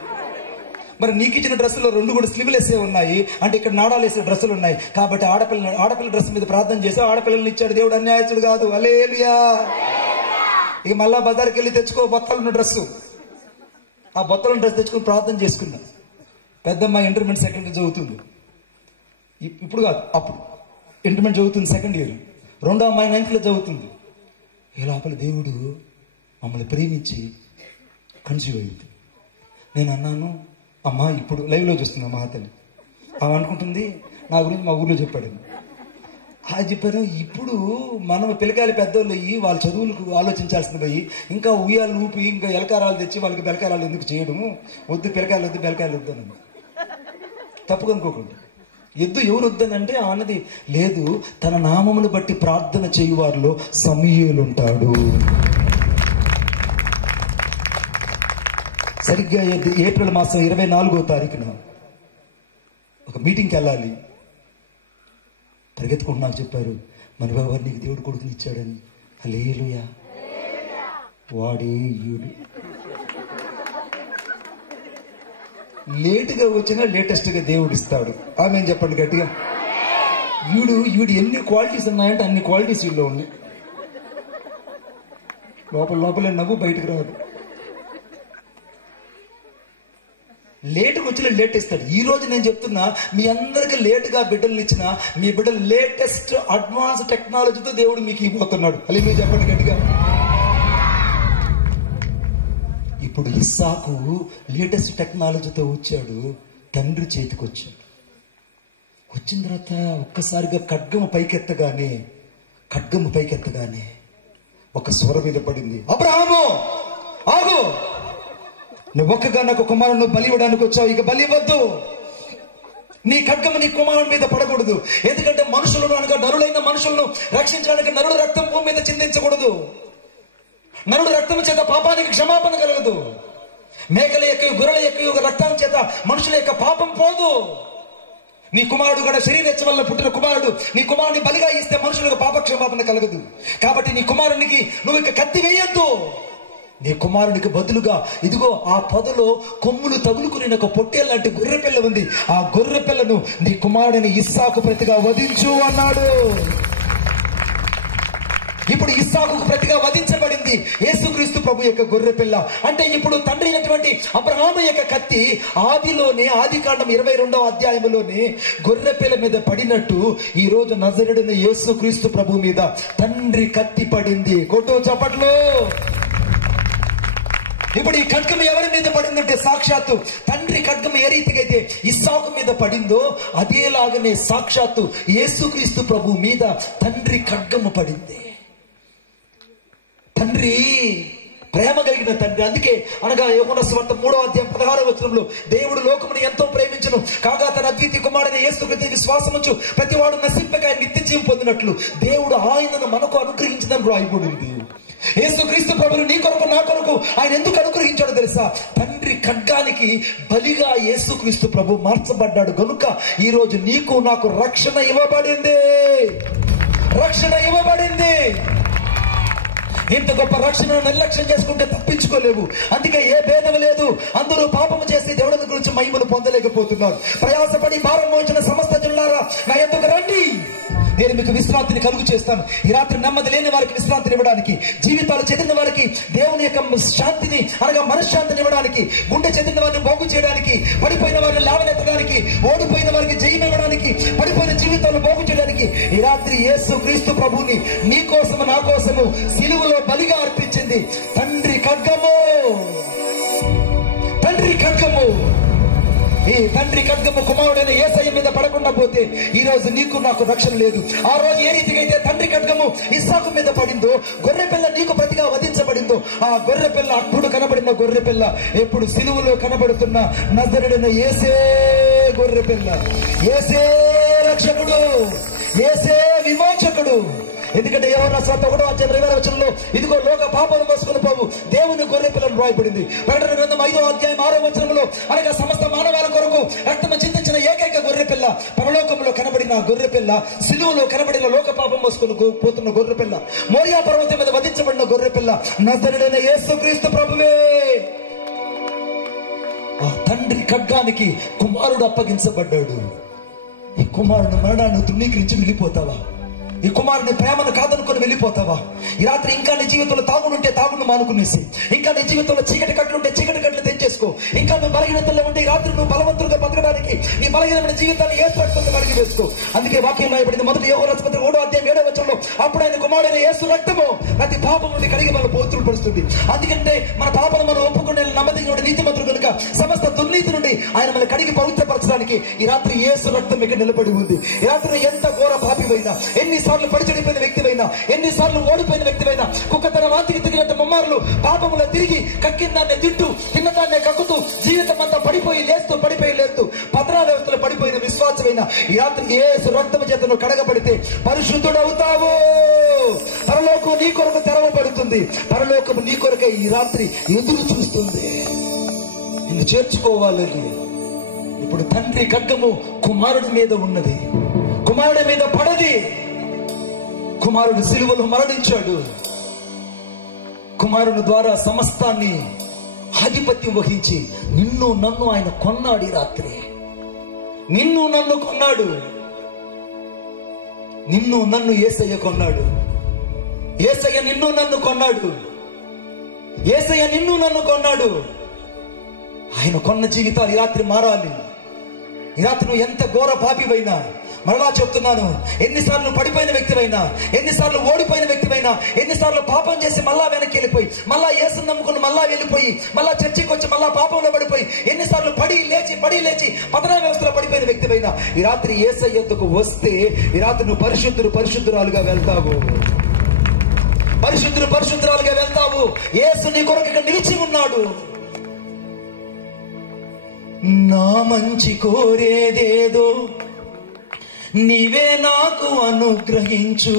మరి నీకు ఇచ్చిన డ్రెస్సులో 2 కూడా స్లీవ్లు వేసే ఉన్నాయి, అంటే ఇక్కడ నాడాలు వేసే డ్రెస్సులు ఉన్నాయి. కాబట్టి ఆడపిల్ల డ్రెస్ మీద ప్రార్థన చేసి ఆడపిల్లల్ని ఇచ్చాడు దేవుడు, అన్యాయస్తుడు కాదు. హల్లెలూయా. ఇక మళ్ళా బజార్కి వెళ్ళి తెచ్చుకో బొత్తాలున్న డ్రెస్సు. ఆ బొత్తాలను డ్రెస్ తెచ్చుకుని ప్రార్థన చేసుకున్నా. పెద్దమ్మాయి ఇంటర్మీడియట్ సెకండ్ ఇయర్ చదువుతుంది. ఇప్పుడు కాదు, అప్పుడు ఇంటర్మీడియట్ చదువుతుంది, సెకండ్ ఇయర్. రెండో అమ్మాయి 9th చదువుతుంది. ఈ లోపల దేవుడు మమ్మల్ని ప్రేమించి కన్సీవ్ అయింది. నేను అన్నాను, అమ్మా ఇప్పుడు లైవ్లో చూస్తున్నా మహాతల్లి. ఆమె అనుకుంటుంది నా గురించి మా ఊర్లో చెప్పాడు. చెప్పారు, ఇప్పుడు మనం పిల్లకాయలు పెద్దోళ్ళు అయ్యి వాళ్ళ చదువులకు ఆలోచించాల్సింది పోయి ఇంకా ఉయ్యాలు ఊపి ఇంకా ఎలకారాలు తెచ్చి వాళ్ళకి బెలకారాలు ఎందుకు చేయడము, వద్దు పిల్లకాయలు వద్దు బెలకాయలు వద్దని. తప్పుగా అనుకోకుండా. ఎద్దు ఎవరు వద్దనంటే అన్నది లేదు, తన నామమును బట్టి ప్రార్థన చేయువారిలో సమూయేలు ఉంటాడు. సరిగ్గా ఏప్రిల్ మాసం 24వ తారీఖున ఒక మీటింగ్కి వెళ్ళాలి. పరిగెత్తుకుంటూ నాకు చెప్పారు, మన బాబు నీకు దేవుడు కొడుకుని ఇచ్చాడని. హల్లెలూయా. వాడే ఈయుడు. లేటుగా వచ్చినా లేటెస్ట్గా దేవుడు ఇస్తాడు. ఆమె చెప్పండి గట్టిగా. ఈయుడు ఎన్ని క్వాలిటీస్ ఉన్నాయంటే అన్ని క్వాలిటీస్ వీళ్ళు ఉన్నాయి. లోపలే నవ్వు బయటకు రాదు. లేటుకు వచ్చిన లేట్ ఇస్తాడు. ఈ రోజు నేను చెప్తున్నా, మీ అందరికి లేటుగా బిడ్డలు ఇచ్చిన మీ బిడ్డలు లేటెస్ట్ అడ్వాన్స్ టెక్నాలజీతో దేవుడు మీకు ఇవ్వబోతున్నాడు. అలా మీరు చెప్పండి గట్టిగా. ఇప్పుడు ఇస్సాకు లేటెస్ట్ టెక్నాలజీతో వచ్చాడు, తండ్రి చేతికి వచ్చాడు. వచ్చిన తర్వాత ఒక్కసారిగా ఖడ్గము పైకెత్తగానే ఒక స్వరం మీద పడింది, అబ్రహాము ఆగు, నువ్వు ఒక్కగా నాకు కుమారుని బలి ఇవ్వడానికి వచ్చావు, ఇక బలి ఇవ్వద్దు. నీ ఖడ్గము నీ కుమారుని మీద పడకూడదు. ఎందుకంటే మనుషులను అనగా నరులైన మనుషులను రక్షించడానికి నరుడు రక్తం భూమి మీద చిందించకూడదు. నరుడు రక్తం చేత పాపానికి క్షమాపణ కలగదు. మేకల యొక్క గొర్రెల యొక్క రక్తం చేత మనుషుల యొక్క పాపం పోదు. నీ కుమారుడు కూడా శరీరేచ్ఛ వల్ల పుట్టిన కుమారుడు, నీ కుమారుని బలిగా ఇస్తే మనుషులకు పాప క్షమాపణ కలగదు. కాబట్టి నీ కుమారునికి నువ్వు ఇక కత్తి వేయొద్దు. నీ కుమారునికి బదులుగా ఇదిగో ఆ పొదలో కొమ్ములు తగులుకుని ఒక పొట్టేలు లాంటి గొర్రె పిల్ల ఉంది, ఆ గొర్రె పిల్లను నీ కుమారుని ఇస్సాకు ప్రతిగా వధించు అన్నాడు. ఇప్పుడు ఇస్సాకుకు ప్రతిగా వధించబడింది యేసుక్రీస్తు ప్రభు యొక్క గొర్రె పిల్ల. అంటే ఇప్పుడు తండ్రి అయినటువంటి అబ్రహాము యొక్క కత్తి ఆదిలోనే, ఆదికాండం 22వ అధ్యాయంలోనే గొర్రె పిల్ల మీద పడినట్టు ఈ రోజు నజరేయుడైన యేసుక్రీస్తు ప్రభు మీద తండ్రి కత్తి పడింది. కొట్టు చప్పట్లు. ఇప్పుడు ఈ ఖడ్గం ఎవరి మీద పడిందంటే సాక్షాత్తు తండ్రి ఖడ్గం ఏ రీతిగా అయితే ఇస్సాకు మీద పడిందో అదేలాగానే సాక్షాత్తు యేసుక్రీస్తు ప్రభు మీద తండ్రి ఖడ్గము పడింది. తండ్రి ప్రేమ కలిగిన తండ్రి. అందుకే అనగా యోహాను సువార్త 3వ అధ్యాయం 16వ వచనంలో దేవుడు లోకమును ఎంతో ప్రేమించును కాగా తన అద్వితీయ కుమారుడైన యేసుక్రీస్తు విశ్వాసముంచు ప్రతివాడు నశింపక నిత్య జీవం పొందినట్లు దేవుడు ఆయనను మనకు అనుగ్రహించిందని రాయబడింది. యేసుక్రీస్తు ప్రభువు నీ కొరకు నా కొరకు ఆయన ఎందుకు అనుగ్రహించాడో తెలుసా? తండ్రి ఖడ్గానికి బలిగా యేసుక్రీస్తు ప్రభు మార్చబడ్డాడు గనుక ఈ రోజు నీకు నాకు రక్షణ ఇవ్వబడింది. రక్షణ ఇవ్వబడింది. ఇంత గొప్ప రక్షణను నిర్లక్ష్యం చేసుకుంటే తప్పించుకోలేవు. అందుకే ఏ భేదం లేదు. అందరూ పాపము చేసి దేవుడి గురించి మహిమను పొందలేకపోతున్నారు. ప్రయాసపడి భారం మోయించిన సమస్త జనులారా నా యొద్దకు రండి, నేను మీకు విశ్రాంతిని కలుగు చేస్తాను. ఈ రాత్రి నెమ్మది లేని వారికి విశ్రాంతిని ఇవ్వడానికి, జీవితాలు చెందిన వారికి దేవుని యొక్క శాంతిని అనగా మనశ్శాంతిని ఇవ్వడానికి, గుండె చెందిన వారిని బాగు చేయడానికి, పడిపోయిన వారిని లేవనెత్తడానికి, ఓడిపోయిన వారికి జయం ఇవ్వడానికి, పడిపోయిన జీవితాలను బాగు చేయడానికి ఈ రాత్రి యేసుక్రీస్తు ప్రభువుని నీ కోసము నా కోసము సిలువలో బలిగా అర్పించింది తండ్రి ఖడ్గము. తండ్రి ఖడ్గము. ఈ తండ్రి ఖడ్గము కుమారుడైన యేసయ్య మీద పడకుండా పోతే ఈ రోజు నీకు నాకు రక్షణ లేదు. ఆ రోజు ఏ రీతిగా అయితే తండ్రి ఖడ్గము ఇస్సాకు మీద పడిందో, గొర్రె పిల్ల నీకు ప్రతిగా వధించబడిందో, ఆ గొర్రె పిల్ల అప్పుడు కనబడిన గొర్రె పిల్ల ఎప్పుడు సిలువలో కనబడుతున్న నజరేయుడైన యేసే గొర్రె పిల్ల, యేసే రక్షకుడు, యేసే విమోచకుడు. ఎందుకంటే యోహాను సువార్త 1వ అధ్యాయం 20వ వచనంలో ఇదిగో లోక పాపను మోసుకొని పోవు దేవుని గొర్రె పిల్లను రాయబడింది. ప్రకటన గ్రంథం 5వ అధ్యాయం 6వ వచనంలో అనగా సమస్త మానవాల కొరకు రక్తము చిందించిన ఏకైక గొర్రె పిల్ల, పరలోకంలో కనబడిన గొర్రె పిల్ల, సిలువలో కనబడిన లోక పాపం మోసుకొని పోతున్న గొర్రె పిల్ల, మోరియా పర్వతం మీద వధించబడిన గొర్రె పిల్ల నజరేయుడైన యేసుక్రీస్తు ప్రభువే. ఆ తండ్రి ఖడ్గానికి కుమారుడు అప్పగించబడ్డాడు. ఈ కుమారుడు మరణాన్ని తృణీకరించి వెళ్ళిపోతావా? ఈ కుమారుని ప్రేమను కాదనుకొని వెళ్ళిపోతావా? ఈ రాత్రి ఇంకా నీ జీవితంలో తాగునుంటే తాగును మానుకునేసి, ఇంకా నీ జీవితంలో చీకటి కట్లుంటే చీకటి కట్లు తెచ్చేసుకో. ఇంకా నువ్వు బలహీనతల్లో ఉంటే ఈ రాత్రి నువ్వు బలవంతులుగా బతకడానికి నీ బలహీనమైన జీవితాన్ని యేసు రక్తంతో కడిగి వేసుకో. అందుకే వాక్యం రాయబడింది మొదటి యోహాను సువార్త 3వ అధ్యాయం 7వ వచనంలో అప్పుడు ఆయన కుమారుడైన యేసు రక్తము ప్రతి పాపం నుండి కడిగి మన పోతులు పరుస్తుంది. అందుకంటే మన పాపను మనం ఒప్పుకునే నమ్మదగిన నీతిమంతుడు కనుక సమస్త దుర్నీతి నుండి ఆయన మన కడిగి పవిత్రపరచడానికి ఈ రాత్రి యేసు రక్తం ఇక్కడ నిలబడి ఉంది. ఈ రాత్రి ఎంత ఘోర పాపివైనా, ఎన్నిసార్లు పడి చెడిపోయిన వ్యక్తివైనా, ఎన్నిసార్లు ఓడిపోయిన వ్యక్తివైనా, కుక్క తన వాంతికి తిరిగినంత ముమ్మార్లు పాపములో తిరిగి కక్కిందాన్నే తింటూ తిన్నదాన్నే కక్కుతూ జీవితం అంతా పడిపోయి లేస్తూ పత్రా వ్యవస్థలో పడిపోయిన విశ్వాసమైన ఈ రాత్రి యేసు రక్తము చేత నువ్వు కడగబడితే పరిశుద్ధుడవుతావు. పరలోకం నీ కొరకు తెరవబడుతుంది. పరలోకము నీ కొరకే ఈ రాత్రి ఎదురు చూస్తుంది. నిన్ను చేర్చుకోవాలని ఇప్పుడు తండ్రి ఖడ్గము కుమారుడి మీద ఉన్నది, కుమారుడి మీద పడది. కుమారుడు సిలువలో మరణించాడు. కుమారుని ద్వారా సమస్తాన్ని ఆధిపత్యం వహించి నిన్ను నన్ను ఆయన కొన్నాడు. ఈ రాత్రి నిన్ను నన్ను కొన్నాడు. నిన్ను నన్ను యేసయ్య కొన్నాడు. యేసయ్య నిన్ను నన్ను కొన్నాడు. యేసయ్య నిన్ను నన్ను కొన్నాడు. ఆయన కొన్న జీవితాలు ఈ రాత్రి మారాలి. ఈ రాత్రి నువ్వు ఎంత ఘోర పాపివైనా, మరలా చెప్తున్నాను, ఎన్నిసార్లు పడిపోయిన వ్యక్తివైనా, ఎన్నిసార్లు ఓడిపోయిన వ్యక్తివైనా, ఎన్నిసార్లు పాపం చేసి మళ్ళా వెనక్కి వెళ్ళిపోయి, మళ్ళా యేసుని నమ్ముకుని మళ్ళా వెళ్ళిపోయి, మళ్ళా చర్చికి వచ్చి మళ్ళా పాపంలో పడిపోయి, ఎన్నిసార్లు పడి లేచి పతన వ్యవస్థలో పడిపోయిన వ్యక్తివైనా ఈ రాత్రి యేసయ్య యొద్దకు వస్తే ఈ రాత్రి నువ్వు పరిశుద్ధురాలుగా వెళ్తావు. పరిశుద్ధురాలుగా వెళ్తావు. యేసు నీ కొరకు ఇక్కడ నిలిచి ఉన్నాడు. నా మంచి కోరేదేదో నీవే నాకు అనుగ్రహించు,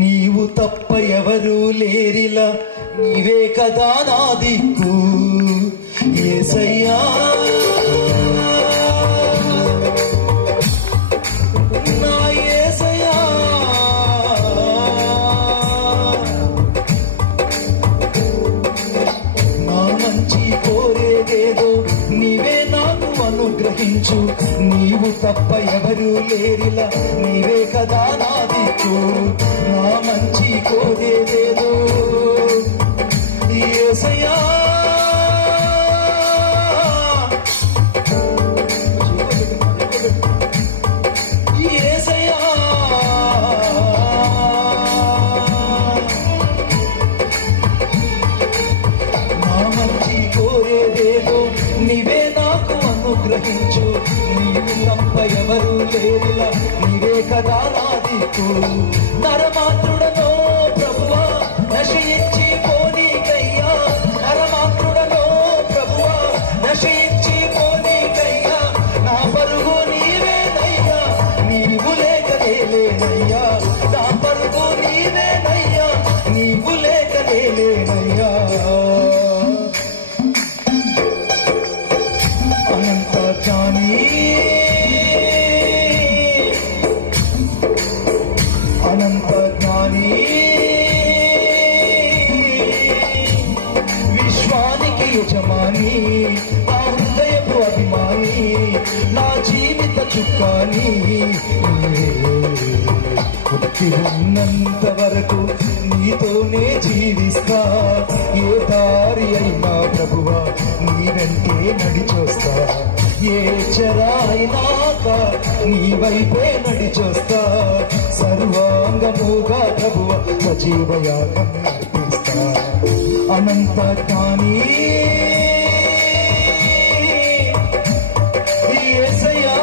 నీవు తప్ప ఎవరు లేరిలా, నీవే కదా నా దిక్కు యేసయ్యా. నా యేసయ్యా, నా మంచి కోరేదేదో నీవే నాకు అనుగ్రహించు, నీవు తప్ప ఎవరు లేరిలా, నీవే కదా నాది దిక్కు, నా మంచి కోరేదేదో యేసయ్యా. నీవే నాకు అనుగ్రహించు, నీవు తప్ప ఎవరు లేరులా, నీవే కదా నా దిక్కు. నరమాత్రుడనో ప్రభువా నశయించి పోనీకయ్యా, నరమాత్రుడనో ప్రభువా నశయించి పోనీకయ్యా, నా పరుగు నీవేనయ్యా, నీవు లేకలేనయ్యా, నా పరుగు నీవేనయ్యా, నీవు లేకలేనయ్యా. అనంత జ్ఞాని అనంత జ్ఞాని, విశ్వానికి యజమాని, నా హృదయపు అభిమాని, నా జీవిత చుక్కాని, పుట్టి ఉన్నంత వరకు నీతోనే జీవిస్తా, ఏ దారి అయినా ప్రభువా నీ వెంటే నడిచొస్తా, ఏ చెరాయినాక నీ వైపే నడిచొస్తా, సర్వాంగముగా ప్రభువ సజీవయాగం నడిపిస్తా. అనంత జ్ఞాని యేసయ్యా,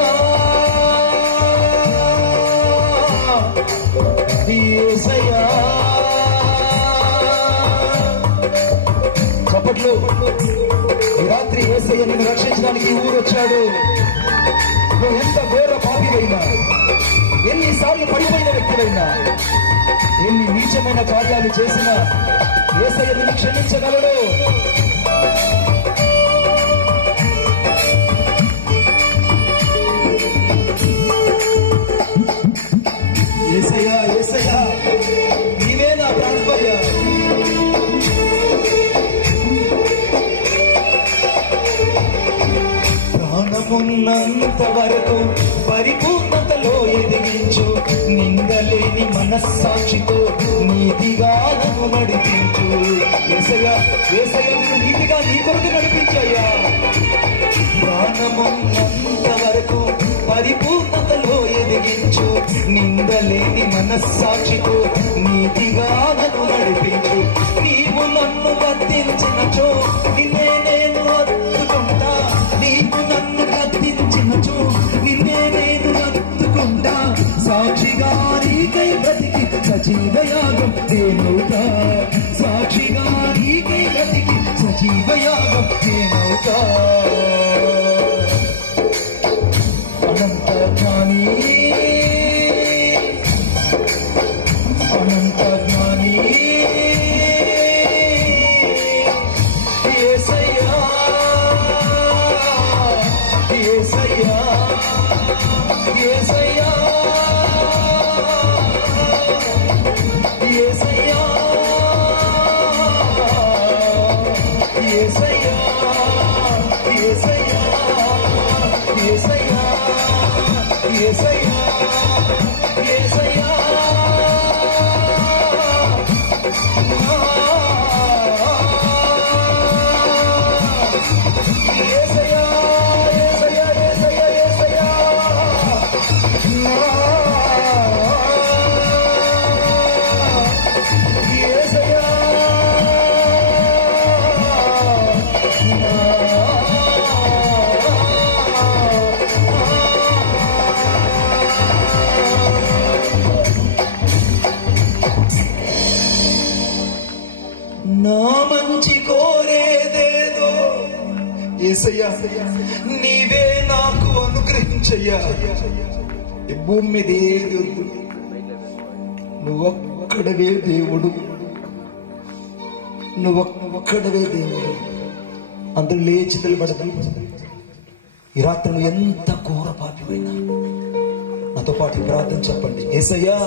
యేసయ్యా. చప్పట్లు. ఈ రాత్రి యేసయ్య నిన్ను రక్షించడానికి ఊరొచ్చాడు. నువ్వు ఎంత ఘోర పాపివైనా, ఎన్నిసార్లు పడిపోయిన వ్యక్తివైనా, ఎన్ని నీచమైన కార్యాలు చేసినా యేసయ్య నిన్ను క్షమించగలడు. యేసయ్యా, యేసయ్యా, నీవే నా ప్రాణమయ్యా. ప్రాణమున్నంత వరకు పరిపూర్ణతలో ఎదిగించు, నిందలేని మనస్సాక్షితో నీతిగా నన్ను నడిపించు. యేసయ్యా, యేసయ్య నీతిగా నీ కొరకు నడిపించయ్యా. ప్రాణమున్నంత వరకు పరిపూర్ణతలో ఎదిగించు, నిందలేని మనస్సాక్షితో నీతిగా నన్ను నడిపించు. నీవు నన్ను వర్తించినచో నిన్నే నేను హత్తుకుంటా, నీవు నన్ను గద్దించినచో నిన్నే నేను హత్తుకుంటా, సాక్షిగా నీకై బ్రతికి సజీవయాగం నేనవుతా, సాక్షిగా నీకై బ్రతికి సజీవయాగం నేనవుతా. అనంత జ్ఞాని, అనంత జ్ఞాని యేసయ్యా, యేసయ్యా, యేసయ్యా, యేసయ్యా, యేసయ్యా, యేసయ్యా, యేసయ్యా, యేసయ్యా, యేసయ్యా. నా మంచి కోరేదేదో యేసయ్యా, నీవే నాకు అనుగ్రహించయ్యా. ఈ భూమి మీద ఏది వద్దు, నువ్వొక్కడవే దేవుడు, నువ్వొక్కడవే దేవుడు. అందరూ లేచి నిలబడదాం. ఈ రాత్రి నువ్వు ఎంత ఘోర పాపివైనా నాతో పాటు ప్రార్థన చెప్పండి. యేసయ్యా,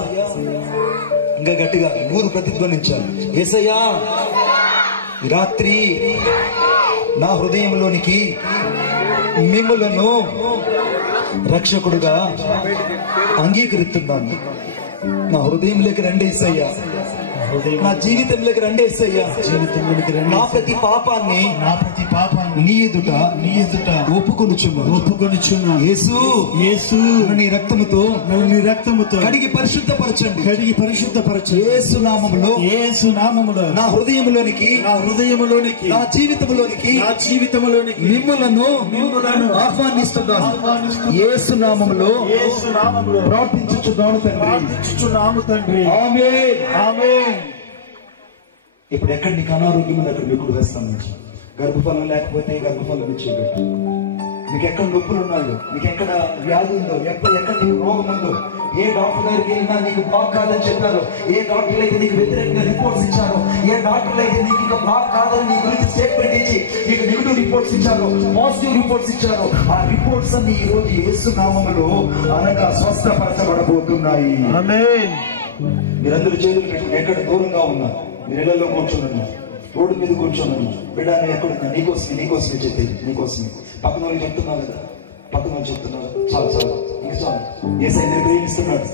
ఇంకా గట్టిగా ఊరు ప్రతిధ్వనించాలి. యేసయ్యా, ఈ రాత్రి నా హృదయంలోనికి మిమ్ములను రక్షకుడుగా అంగీకరిస్తున్నాను. నా హృదయంలోకి రండి యేసయ్యా, నా జీవితంలోకి రండి యేసయ్యా, నా ప్రతి పాపాన్ని నీ ఎదుట ఒప్పుకొనుచున్నా. యేసు నీ రక్తముతో కడిగి పరిశుద్ధపరచండి. యేసు నామములో నా హృదయములోనికి నా జీవితములోనికి మిమ్ములను ఆహ్వానిస్తున్నాను. యేసు నామములో ప్రార్థించుచున్నాము తండ్రి. ఆమేన్. ఇప్పుడు ఎక్కడ నీకు అనారోగ్యం ఉంది అక్కడ మీకు వేస్తాను. గర్భఫలం లేకపోతే గర్భఫలం ఇచ్చేయబెట్టు. నీకు ఎక్కడ నొప్పులు ఉన్నాయో, నీకు ఎక్కడ వ్యాధి ఉందో, ఎక్కడ నీకు రోగం ఉందో, ఏ డాక్టర్ దగ్గరికి వెళ్ళినా నీకు బాగా కాదని చెప్పారు, ఏ డాక్టర్లు అయితే నీకు వ్యతిరేకంగా రిపోర్ట్స్ ఇచ్చారో, ఏ డాక్టర్లు అయితే నీకు ఇంకా బాగా కాదని నీ గురించి స్టేట్మెంట్ ఇచ్చి నీకు నెగిటివ్ రిపోర్ట్స్ ఇచ్చారో, పాజిటివ్ రిపోర్ట్స్ ఇచ్చారో, ఆ రిపోర్ట్స్ అన్ని ఈ రోజు యేసు నామములో అనగా స్వస్థపరచబడబోతున్నాయి. మీరందరూ చేతులు పెట్టుకుని ఎక్కడ దూరంగా ఉన్నారు, మీరు ఇళ్లలో కూర్చొని రోడ్డు మీద కూర్చొని బిడ్డ ఎక్కడున్నా నీకోసమే చెప్పేది, నీకోసమే. పక్కన వాళ్ళు చెప్తున్నావు కదా, పక్కన వాళ్ళు చెప్తున్నారు, చాలు ఇంకా చాలు. యేసయ్యని ప్రేమిస్తున్నాడు.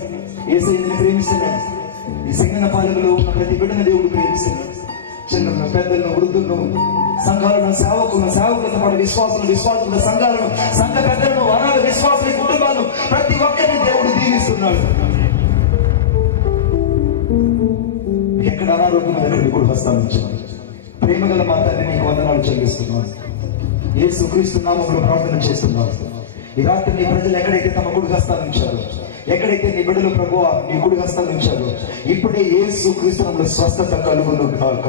ఈ సంఘన పాలనలో ఉన్న ప్రతి బిడ్డను దేవుడు ప్రేమిస్తున్నాడు. చిన్న పెద్దలను, వృద్ధులను, సంఘాలను, సేవకులతో పాటు విశ్వాసుల సంఘాలను, సంఘ పెద్దలను, అనాథ విశ్వాసుల కుటుంబాలను ప్రతి ఒక్కరిని దేవుడు దీవిస్తున్నాడు. ఎక్కడ అనారోగ్యం దగ్గర కూడా హస్తానించాను. ప్రేమ గల మా తండ్రి నీకు వందనాలు చెల్లిస్తున్నాను. యేసుక్రీస్తు నామములో ప్రార్థన చేస్తున్నాను. ఈ రాత్రి నీ ప్రజలు ఎక్కడైతే తమ కుడి హస్తానించారో, ఎక్కడైతే నీ బిడ్డలు ప్రభువా నీ కుడి హస్తానించారో, ఇప్పుడే యేసుక్రీస్తు నామములో స్వస్థత కలుగును గాక.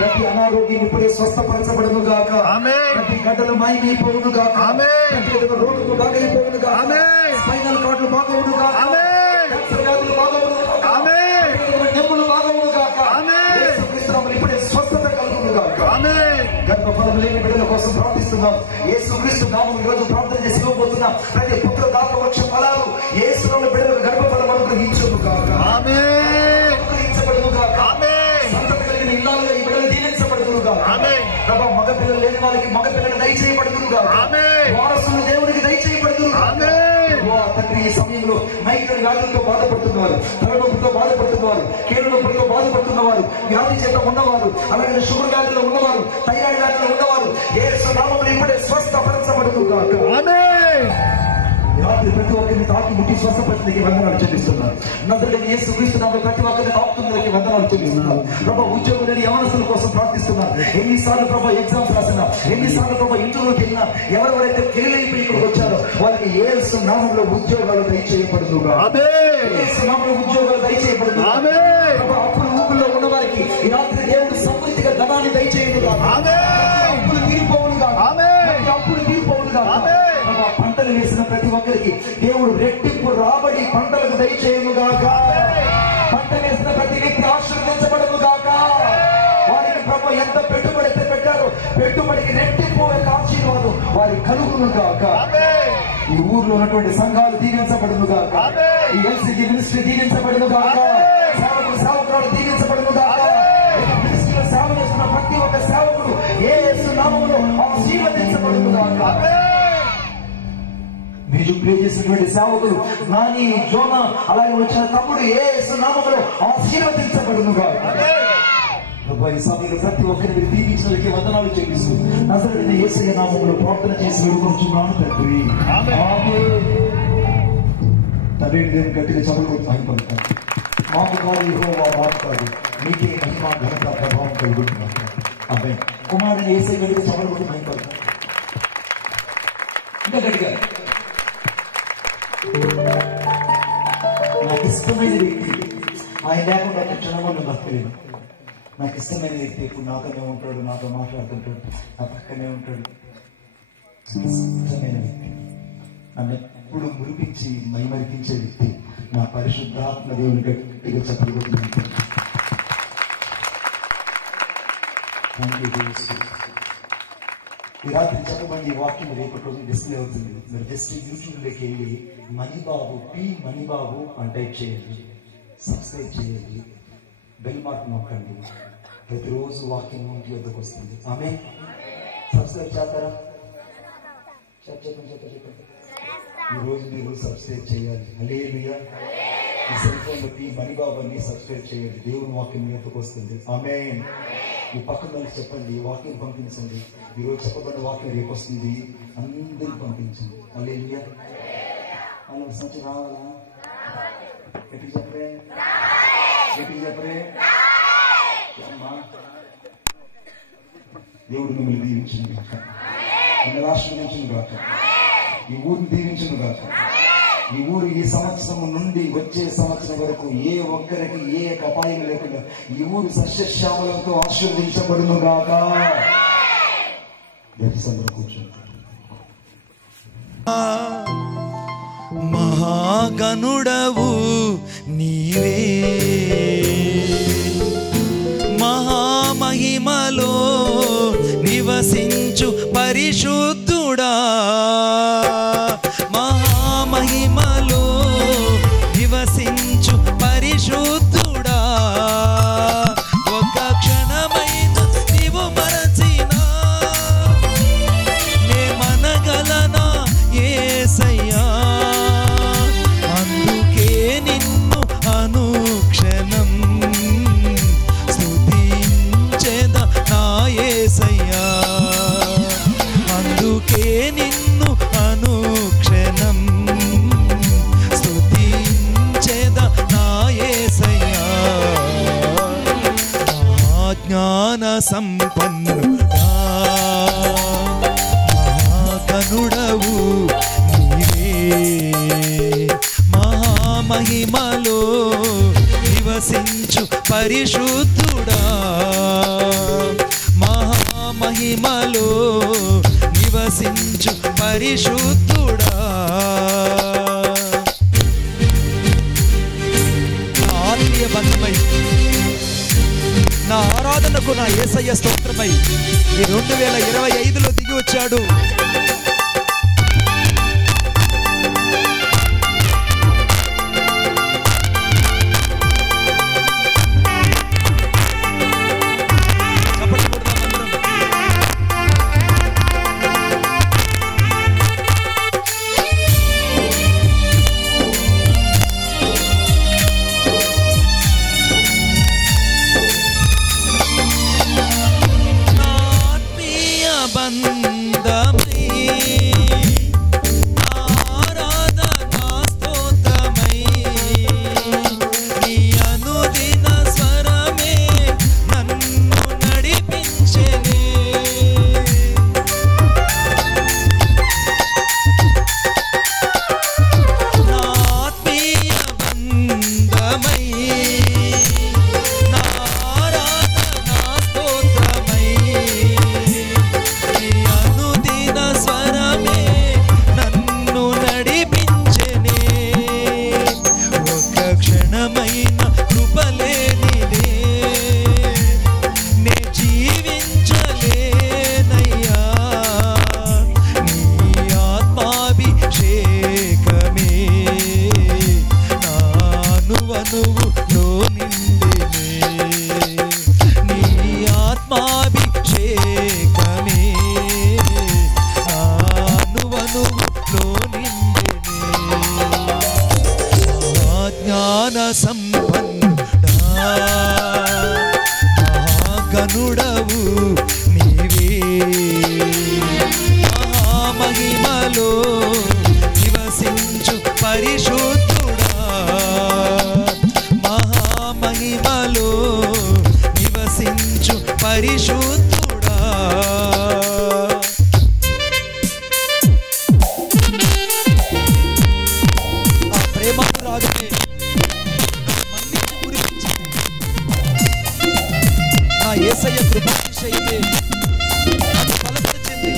ప్రతి అనారోగ్యం ఇప్పుడే స్వస్థపరచబడును గాక. ప్రతి గడ్డలు మైపోవును గాక. ప్రతి రోడ్లు బాగైపోవును గాక. స్పైనల్ కార్డులు బాగవును గాక. వ్యాధులు బాగవును గాక. నెప్పులు బాగవును గాక. యేసుక్రీస్తు నామములో ఇప్పుడే స్వస్థత కలుగును గాక. గర్భఫలం లేని బిడ్డల కోసం ప్రార్థిస్తున్నాం. యేసుక్రీస్తు నామములో ఈ రోజు ప్రార్థన చేసి ఇవ్వబోతున్నాం. ప్రతి పుత్ర దాత వృక్ష ఫలాలు యేసు నామములో బిడ్డలకు గర్భఫలం అనుగ్రహించును గాక. అనుగ్రహించబడును గాక. సంతతి కలిగిన ఇల్లాలుగా ఈ బిడ్డలు దీవించబడును గాక. ప్రభా మగ పిల్లలు లేని వాళ్ళకి మగ పిల్లలు దయచేయబడును గాక. వారసులు దేవునికి దయచేయబడును గాక. తండ్రి ఈ సమయంలో మైగ్రేన్ వ్యాధులతో బాధపడుతున్నవారు, తలనొప్పితో బాధపడుతున్నవారు, కీళ్ళ నొప్పులతో బాధపడుతున్నవారు, వ్యాధి చేత ఉన్నవారు, అలాగే షుగర్ వ్యాధిలో ఉన్నవారు, థైరాయిడ్ వ్యాధిలో ఉన్నవారు యేసు నామములో ఇప్పుడే స్వస్థపరచబడును గాక. రాత్రి ప్రతి ఒక్కరిని తాకి ముట్టి స్వస్థపరిచినకి వందనాలు చెల్లిస్తున్నారు. నజరేయుడైన యేసుక్రీస్తు నామములో ప్రతి ఒక్కరిని తాకుతున్నకి వందనాలు చెల్లిస్తున్నారు. ప్రభా ఉద్యోగం లేని యవనస్తుల కోసం ప్రార్థిస్తున్నారు. ఎన్నిసార్లు ప్రభా ఎగ్జామ్స్ రాసినా, ఎన్నిసార్లు ప్రభా ఇంటర్వ్యూకి వెళ్ళినా, ఎవరెవరైతే ఫెయిల్ అయిపోయి ఇక్కడికి వచ్చారో వాళ్ళకి యేసు నామములో ఉద్యోగాలు దయచేయబడును గాక. యేసు నామములో ఉద్యోగాలు దయచేయబడును గాక. ప్రభా అప్పుల ఊపుల్లో ఉన్న వారికి ఈ రాత్రి దేవుడు సమృద్ధిగా ధనాన్ని దయచేయను గాక. అప్పులు తీరిపోవును గాక. అప్పులు తీరిపోవును గాక. పంటలు వేసిన ప్రతి ఒక్కరికి దేవుడు రెట్టింపు రాబడి పంటలకు దయచేయను గాక. పంట వేసిన ప్రతి వ్యక్తి ఆశీర్వదించబడును గాక. వారికి ప్రభు ఎంత పెట్టుబడి అయితే పెట్టారో పెట్టుబడికి రెట్టింపు ఆశీర్వాదం వారి కలుగును గాక. ఈ ఊర్లో ఉన్నటువంటి సంఘాలు దీవించబడును గాక. ఈ ఎల్సీజీ మినిస్ట్రీ దీవించబడును గాక. సేవకురాలు దీవించబడును గాక. మినిస్ట్రీలో సేవ చేస్తున్న ప్రతి ఒక్క సేవకుడు యేసు నామములో ఆశీర్వదించబడును గాక. మ్యూజిక్ ప్లే చేసినటువంటి సేవకులు నాని, జోనా, అలాగే వచ్చిన తమ్ముడు యేసు నామములో ఆశీర్వదించబడును గాక. ప్రభు ఈ సమయంలో ప్రతి ఒక్కరిని దీవించడానికి వందనాలు చెల్లిస్తూ నజరేయుడైన యేసయ్య నామములో ప్రార్థన చేసి వేడుకొనుచున్నాను తండ్రి. తండ్రి దేవుని గట్టిగా చదువు కొట్టి భయపడతాను. మాకు కాదు యెహోవా మాకు కాదు, నీకే మహిమ ఘనత ప్రభావం కలుగుతున్నాను. ఆమేన్. కుమారుడైన యేసయ్య గట్టిగా చదువు కొట్టి భయపడతాను. ఇంకా గట్టిగా నాకు ఇష్టమైన వ్యక్తి ఆయన లేకుండా ఒక క్షణంలో బతకలేను. నాకు ఇష్టమైన వ్యక్తి ఇప్పుడు నాతోనే ఉంటాడు, నాతో మాట్లాడుతుంటాడు, నా పక్కనే ఉంటాడు. ఇష్టమైన వ్యక్తి నన్ను ఎప్పుడు మురిపించి మైమరిపించే వ్యక్తి నా పరిశుద్ధాత్మ దేవుని గట్టిగా చెప్పబోతున్నాను. ఈ రాత్రి చెప్పబడి ఈ వాక్యం రేపటి రోజు డిస్ప్లే అవుతుంది. మీరు జస్ట్ యూట్యూబ్లోకి వెళ్ళి మణిబాబు అని టైప్ చేయండి, సబ్స్క్రైబ్ చేయండి, బెల్ మార్క్ నొక్కండి. ప్రతిరోజు వాక్యం ఇంటి వద్దకు వస్తుంది. ఆమేన్. సబ్స్క్రైబ్ చేస్తారా? చెప్పండి. ఈరోజు మీరు సబ్స్క్రైబ్ చేయాలి. హల్లెలూయా. ఈ సెల్ ఫోన్ బట్టి మణిబాబాని సబ్స్క్రైబ్ చేయండి. దేవుని వాక్యం మీ వద్దకు వస్తుంది. ఆమేన్. ఈ పక్కన వాళ్ళకి చెప్పండి, వాక్యం పంపించండి. ఈరోజు చెప్పబడిన వాక్యం రేపు వస్తుంది, అందరికి పంపించండి. హల్లెలూయా. వాళ్ళకి సంచి రావాలా? ఎటు చెప్పరే, ఎటు చెప్పరే అమ్మా. దేవుడు మిమ్మల్ని దీవించింది కాక, మిమ్మల్ని ఆశీర్వదించింది కాక, ఈ ఊరిని దీవించింది కాక. ఈ ఊరు ఈ సంవత్సరం నుండి వచ్చే సంవత్సరం వరకు ఏ ఒక్కరికి ఏ అపాయం లేకుండా ఈ ఊరు సస్యశ్యామలతో ఆశీర్వదించబడును గాక. దర్శనం కూర్చుంటారు. మహాగణుడవు నీవే, మహామహిమలో నివసించు పరిశుద్ధుడా, మహామహిమలో నివసించు పరిశుద్ధుడా. ఒక క్షణమైన నీవు మరచినా నే మనగలనా యేసయ్యా. అందుకే నిన్ను అనుక్షణం స్తుతించెద నా యేసయ్యా. అందుకే నిన్ను అనుక్షణం స్తుతించెద నా యేసయ్యా. జ్ఞాన సంపన్నుడా, మహాగణుడవు నీవే, మహామహిమలో నివసించు పరిశుద్ధుడా, మహామహిమలో నివసించు పరిశుద్ధుడా. ఆత్మీయ బంధమై నా ఆరాధనకు నా యేసయ్య స్తోత్రమై ఈ 2025లో దిగి వచ్చాడు. సంపన్నుడా, మహాగణుడవు నీవే, మహామహిమలో నివసించు పరిశుద్ధుడా, మహామహిమలో నివసించు పరిశుద్ధుడా. ఆ ప్రేమ రాగమే యేసయ్య కృపాతిశయమే నన్ను బలపరిచింది.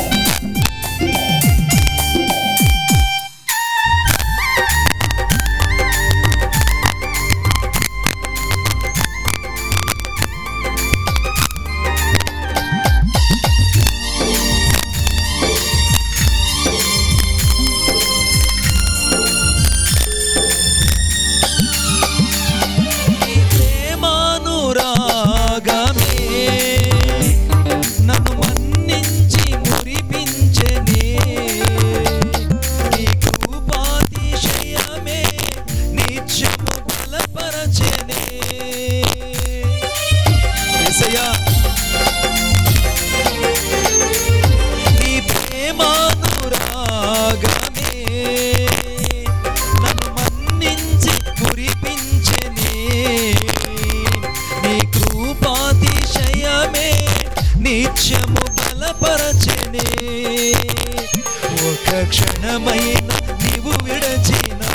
ఒక క్షణమైన నీవు విడచినా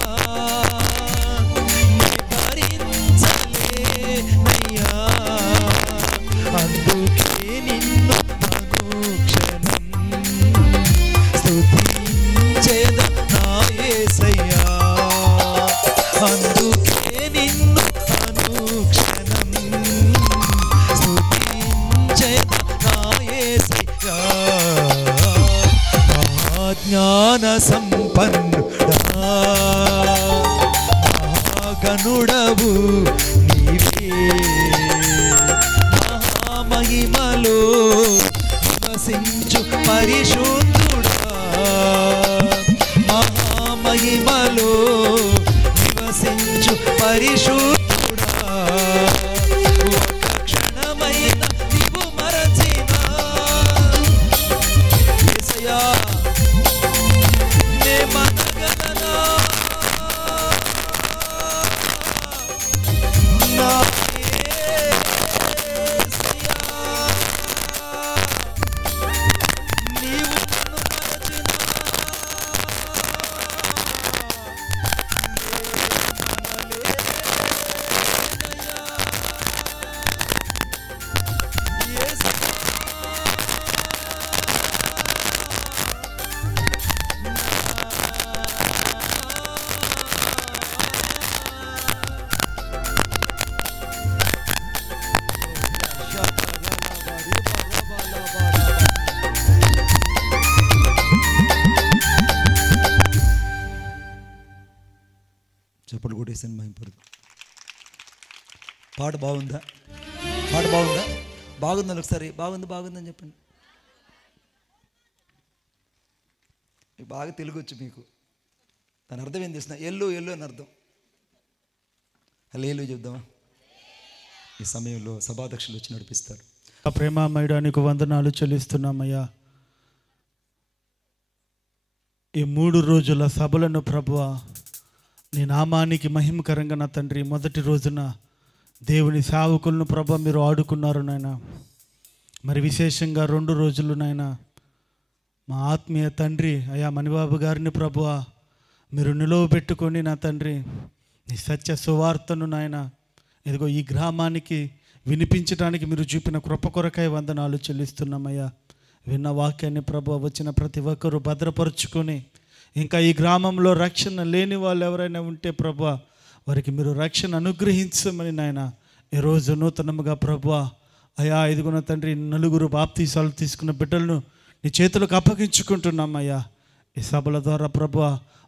నే భరించలేనయ్యా. అందుకే నిన్ను అనుక్షణం స్తుతించేద నా యేసయ్యా. అందుకే నిన్ను అనుక్షణం స్తుతించేద నా యేసయ్యా. జ్ఞాన సంపన్నుడా మహాగణుడవు నీవే. మహామహిమలో నివసించు పరిశుద్ధుడా. మహామహిమలో నివసించు పరిశుద్ధుడా. ఒక క్షణమైన నీవు మరచినా యేసయ్యా నే మనగలనా. నా యేసయ్యా నీవు నన్ను మరచినా చెప్పులు కొట్టేసాను మహింపడు. పాట బాగుందా? పాట బాగుందా? బాగుందని ఒకసారి బాగుందని చెప్పండి. బాగా తెలుగు వచ్చు మీకు. దాని అర్థం ఏం చేసిన? ఎల్లు అని అర్థం. హల్లెలూయా చెప్దామా? ఈ సమయంలో సభాధ్యక్షులు వచ్చి నడిపిస్తారు. ఆ ప్రేమామయుడా నీకు వందనాలు చెల్లిస్తున్నామయ్యా. ఈ 3 రోజుల సభలను ప్రభువా నీ నామానికి మహిమకరంగా నా తండ్రి మొదటి రోజున దేవుని సేవకులను ప్రభు మీరు ఆడుకున్నారు నాయన. మరి విశేషంగా 2 రోజులు నాయన మా ఆత్మీయ తండ్రి అయ్యా మణిబాబు గారిని ప్రభువా మీరు నిలువబెట్టుకొని నా తండ్రి నీ సత్య సువార్తను నాయన ఇదిగో ఈ గ్రామానికి వినిపించడానికి మీరు చూపిన కృప కొరకై వందనాలు చెల్లిస్తున్నామయ్యా. విన్న వాక్యాన్ని ప్రభు వచ్చిన ప్రతి ఒక్కరూ భద్రపరుచుకొని ఇంకా ఈ గ్రామంలో రక్షణ లేని వాళ్ళు ఎవరైనా ఉంటే ప్రభు వారికి మీరు రక్షణ అనుగ్రహించమని నాయన ఈరోజు నూతనముగా ప్రభు అయ్యా ఇదిగోన తండ్రి 4 బాప్తీసాలు తీసుకున్న బిడ్డలను నీ చేతులకు అప్పగించుకుంటున్నామయ్యా. ఈ సభల ద్వారా ప్రభు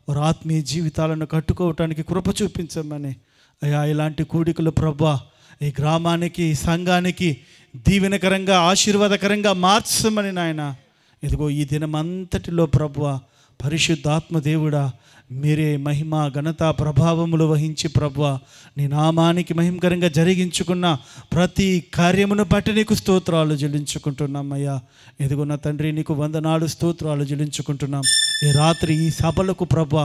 వారి ఆత్మీయ జీవితాలను కట్టుకోవటానికి కృప చూపించమని అయ్యా ఇలాంటి కూడికలు ప్రభు ఈ గ్రామానికి ఈ సంఘానికి దీవెనకరంగా ఆశీర్వాదకరంగా మార్చమని నాయన ఇదిగో ఈ దినమంతటిలో ప్రభువ పరిశుద్ధాత్మ దేవుడా మీరే మహిమ ఘనత ప్రభావములు వహించి ప్రభువ నీ నామానికి మహిమకరంగా జరిగించుకున్న ప్రతి కార్యమును బట్టి నీకు స్తోత్రాలు చెల్లించుకుంటున్నామయ్యా. ఇదిగో నా తండ్రి నీకు వందనాలు స్తోత్రాలు చెల్లించుకుంటున్నాం. ఈ రాత్రి ఈ సభలకు ప్రభువ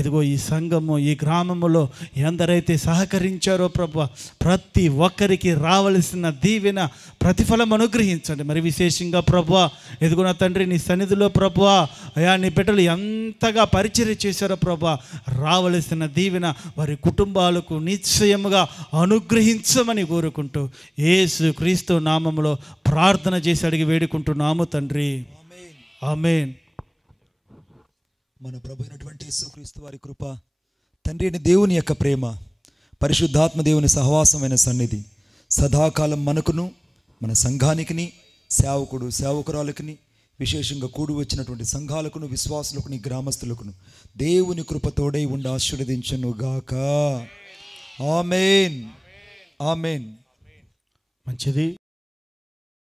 ఇదిగో ఈ సంఘము ఈ గ్రామములో ఎందరైతే సహకరించారో ప్రభువ ప్రతి ఒక్కరికి రావలసిన దీవెన ప్రతిఫలం అనుగ్రహించండి. మరి విశేషంగా ప్రభువ ఇదిగో నా తండ్రి నీ సన్నిధిలో ప్రభువ అయా నీ బిడ్డలు ఎంతగా పరిచర్య చేశారో ప్రభువ రావలసిన దీవెన వారి కుటుంబాలకు నిశ్చయముగా అనుగ్రహించమని కోరుకుంటూ యేసు క్రీస్తు నామములో ప్రార్థన చేసి అడిగి వేడుకుంటున్నాము తండ్రి. ఆమేన్. మన ప్రభు అయినటువంటి యేసుక్రీస్తు వారి కృప, తండ్రి అయిన దేవుని యొక్క ప్రేమ, పరిశుద్ధాత్మ దేవుని సహవాసమైన సన్నిధి సదాకాలం మనకును మన సంఘానికిని సేవకురాలకుని విశేషంగా కూడి వచ్చినటువంటి సంఘాలకును విశ్వాసులకుని గ్రామస్తులకును దేవుని కృప తోడై ఉండి ఆశీర్వదించును గాక. ఆమేన్. ఆమేన్. మంచిది.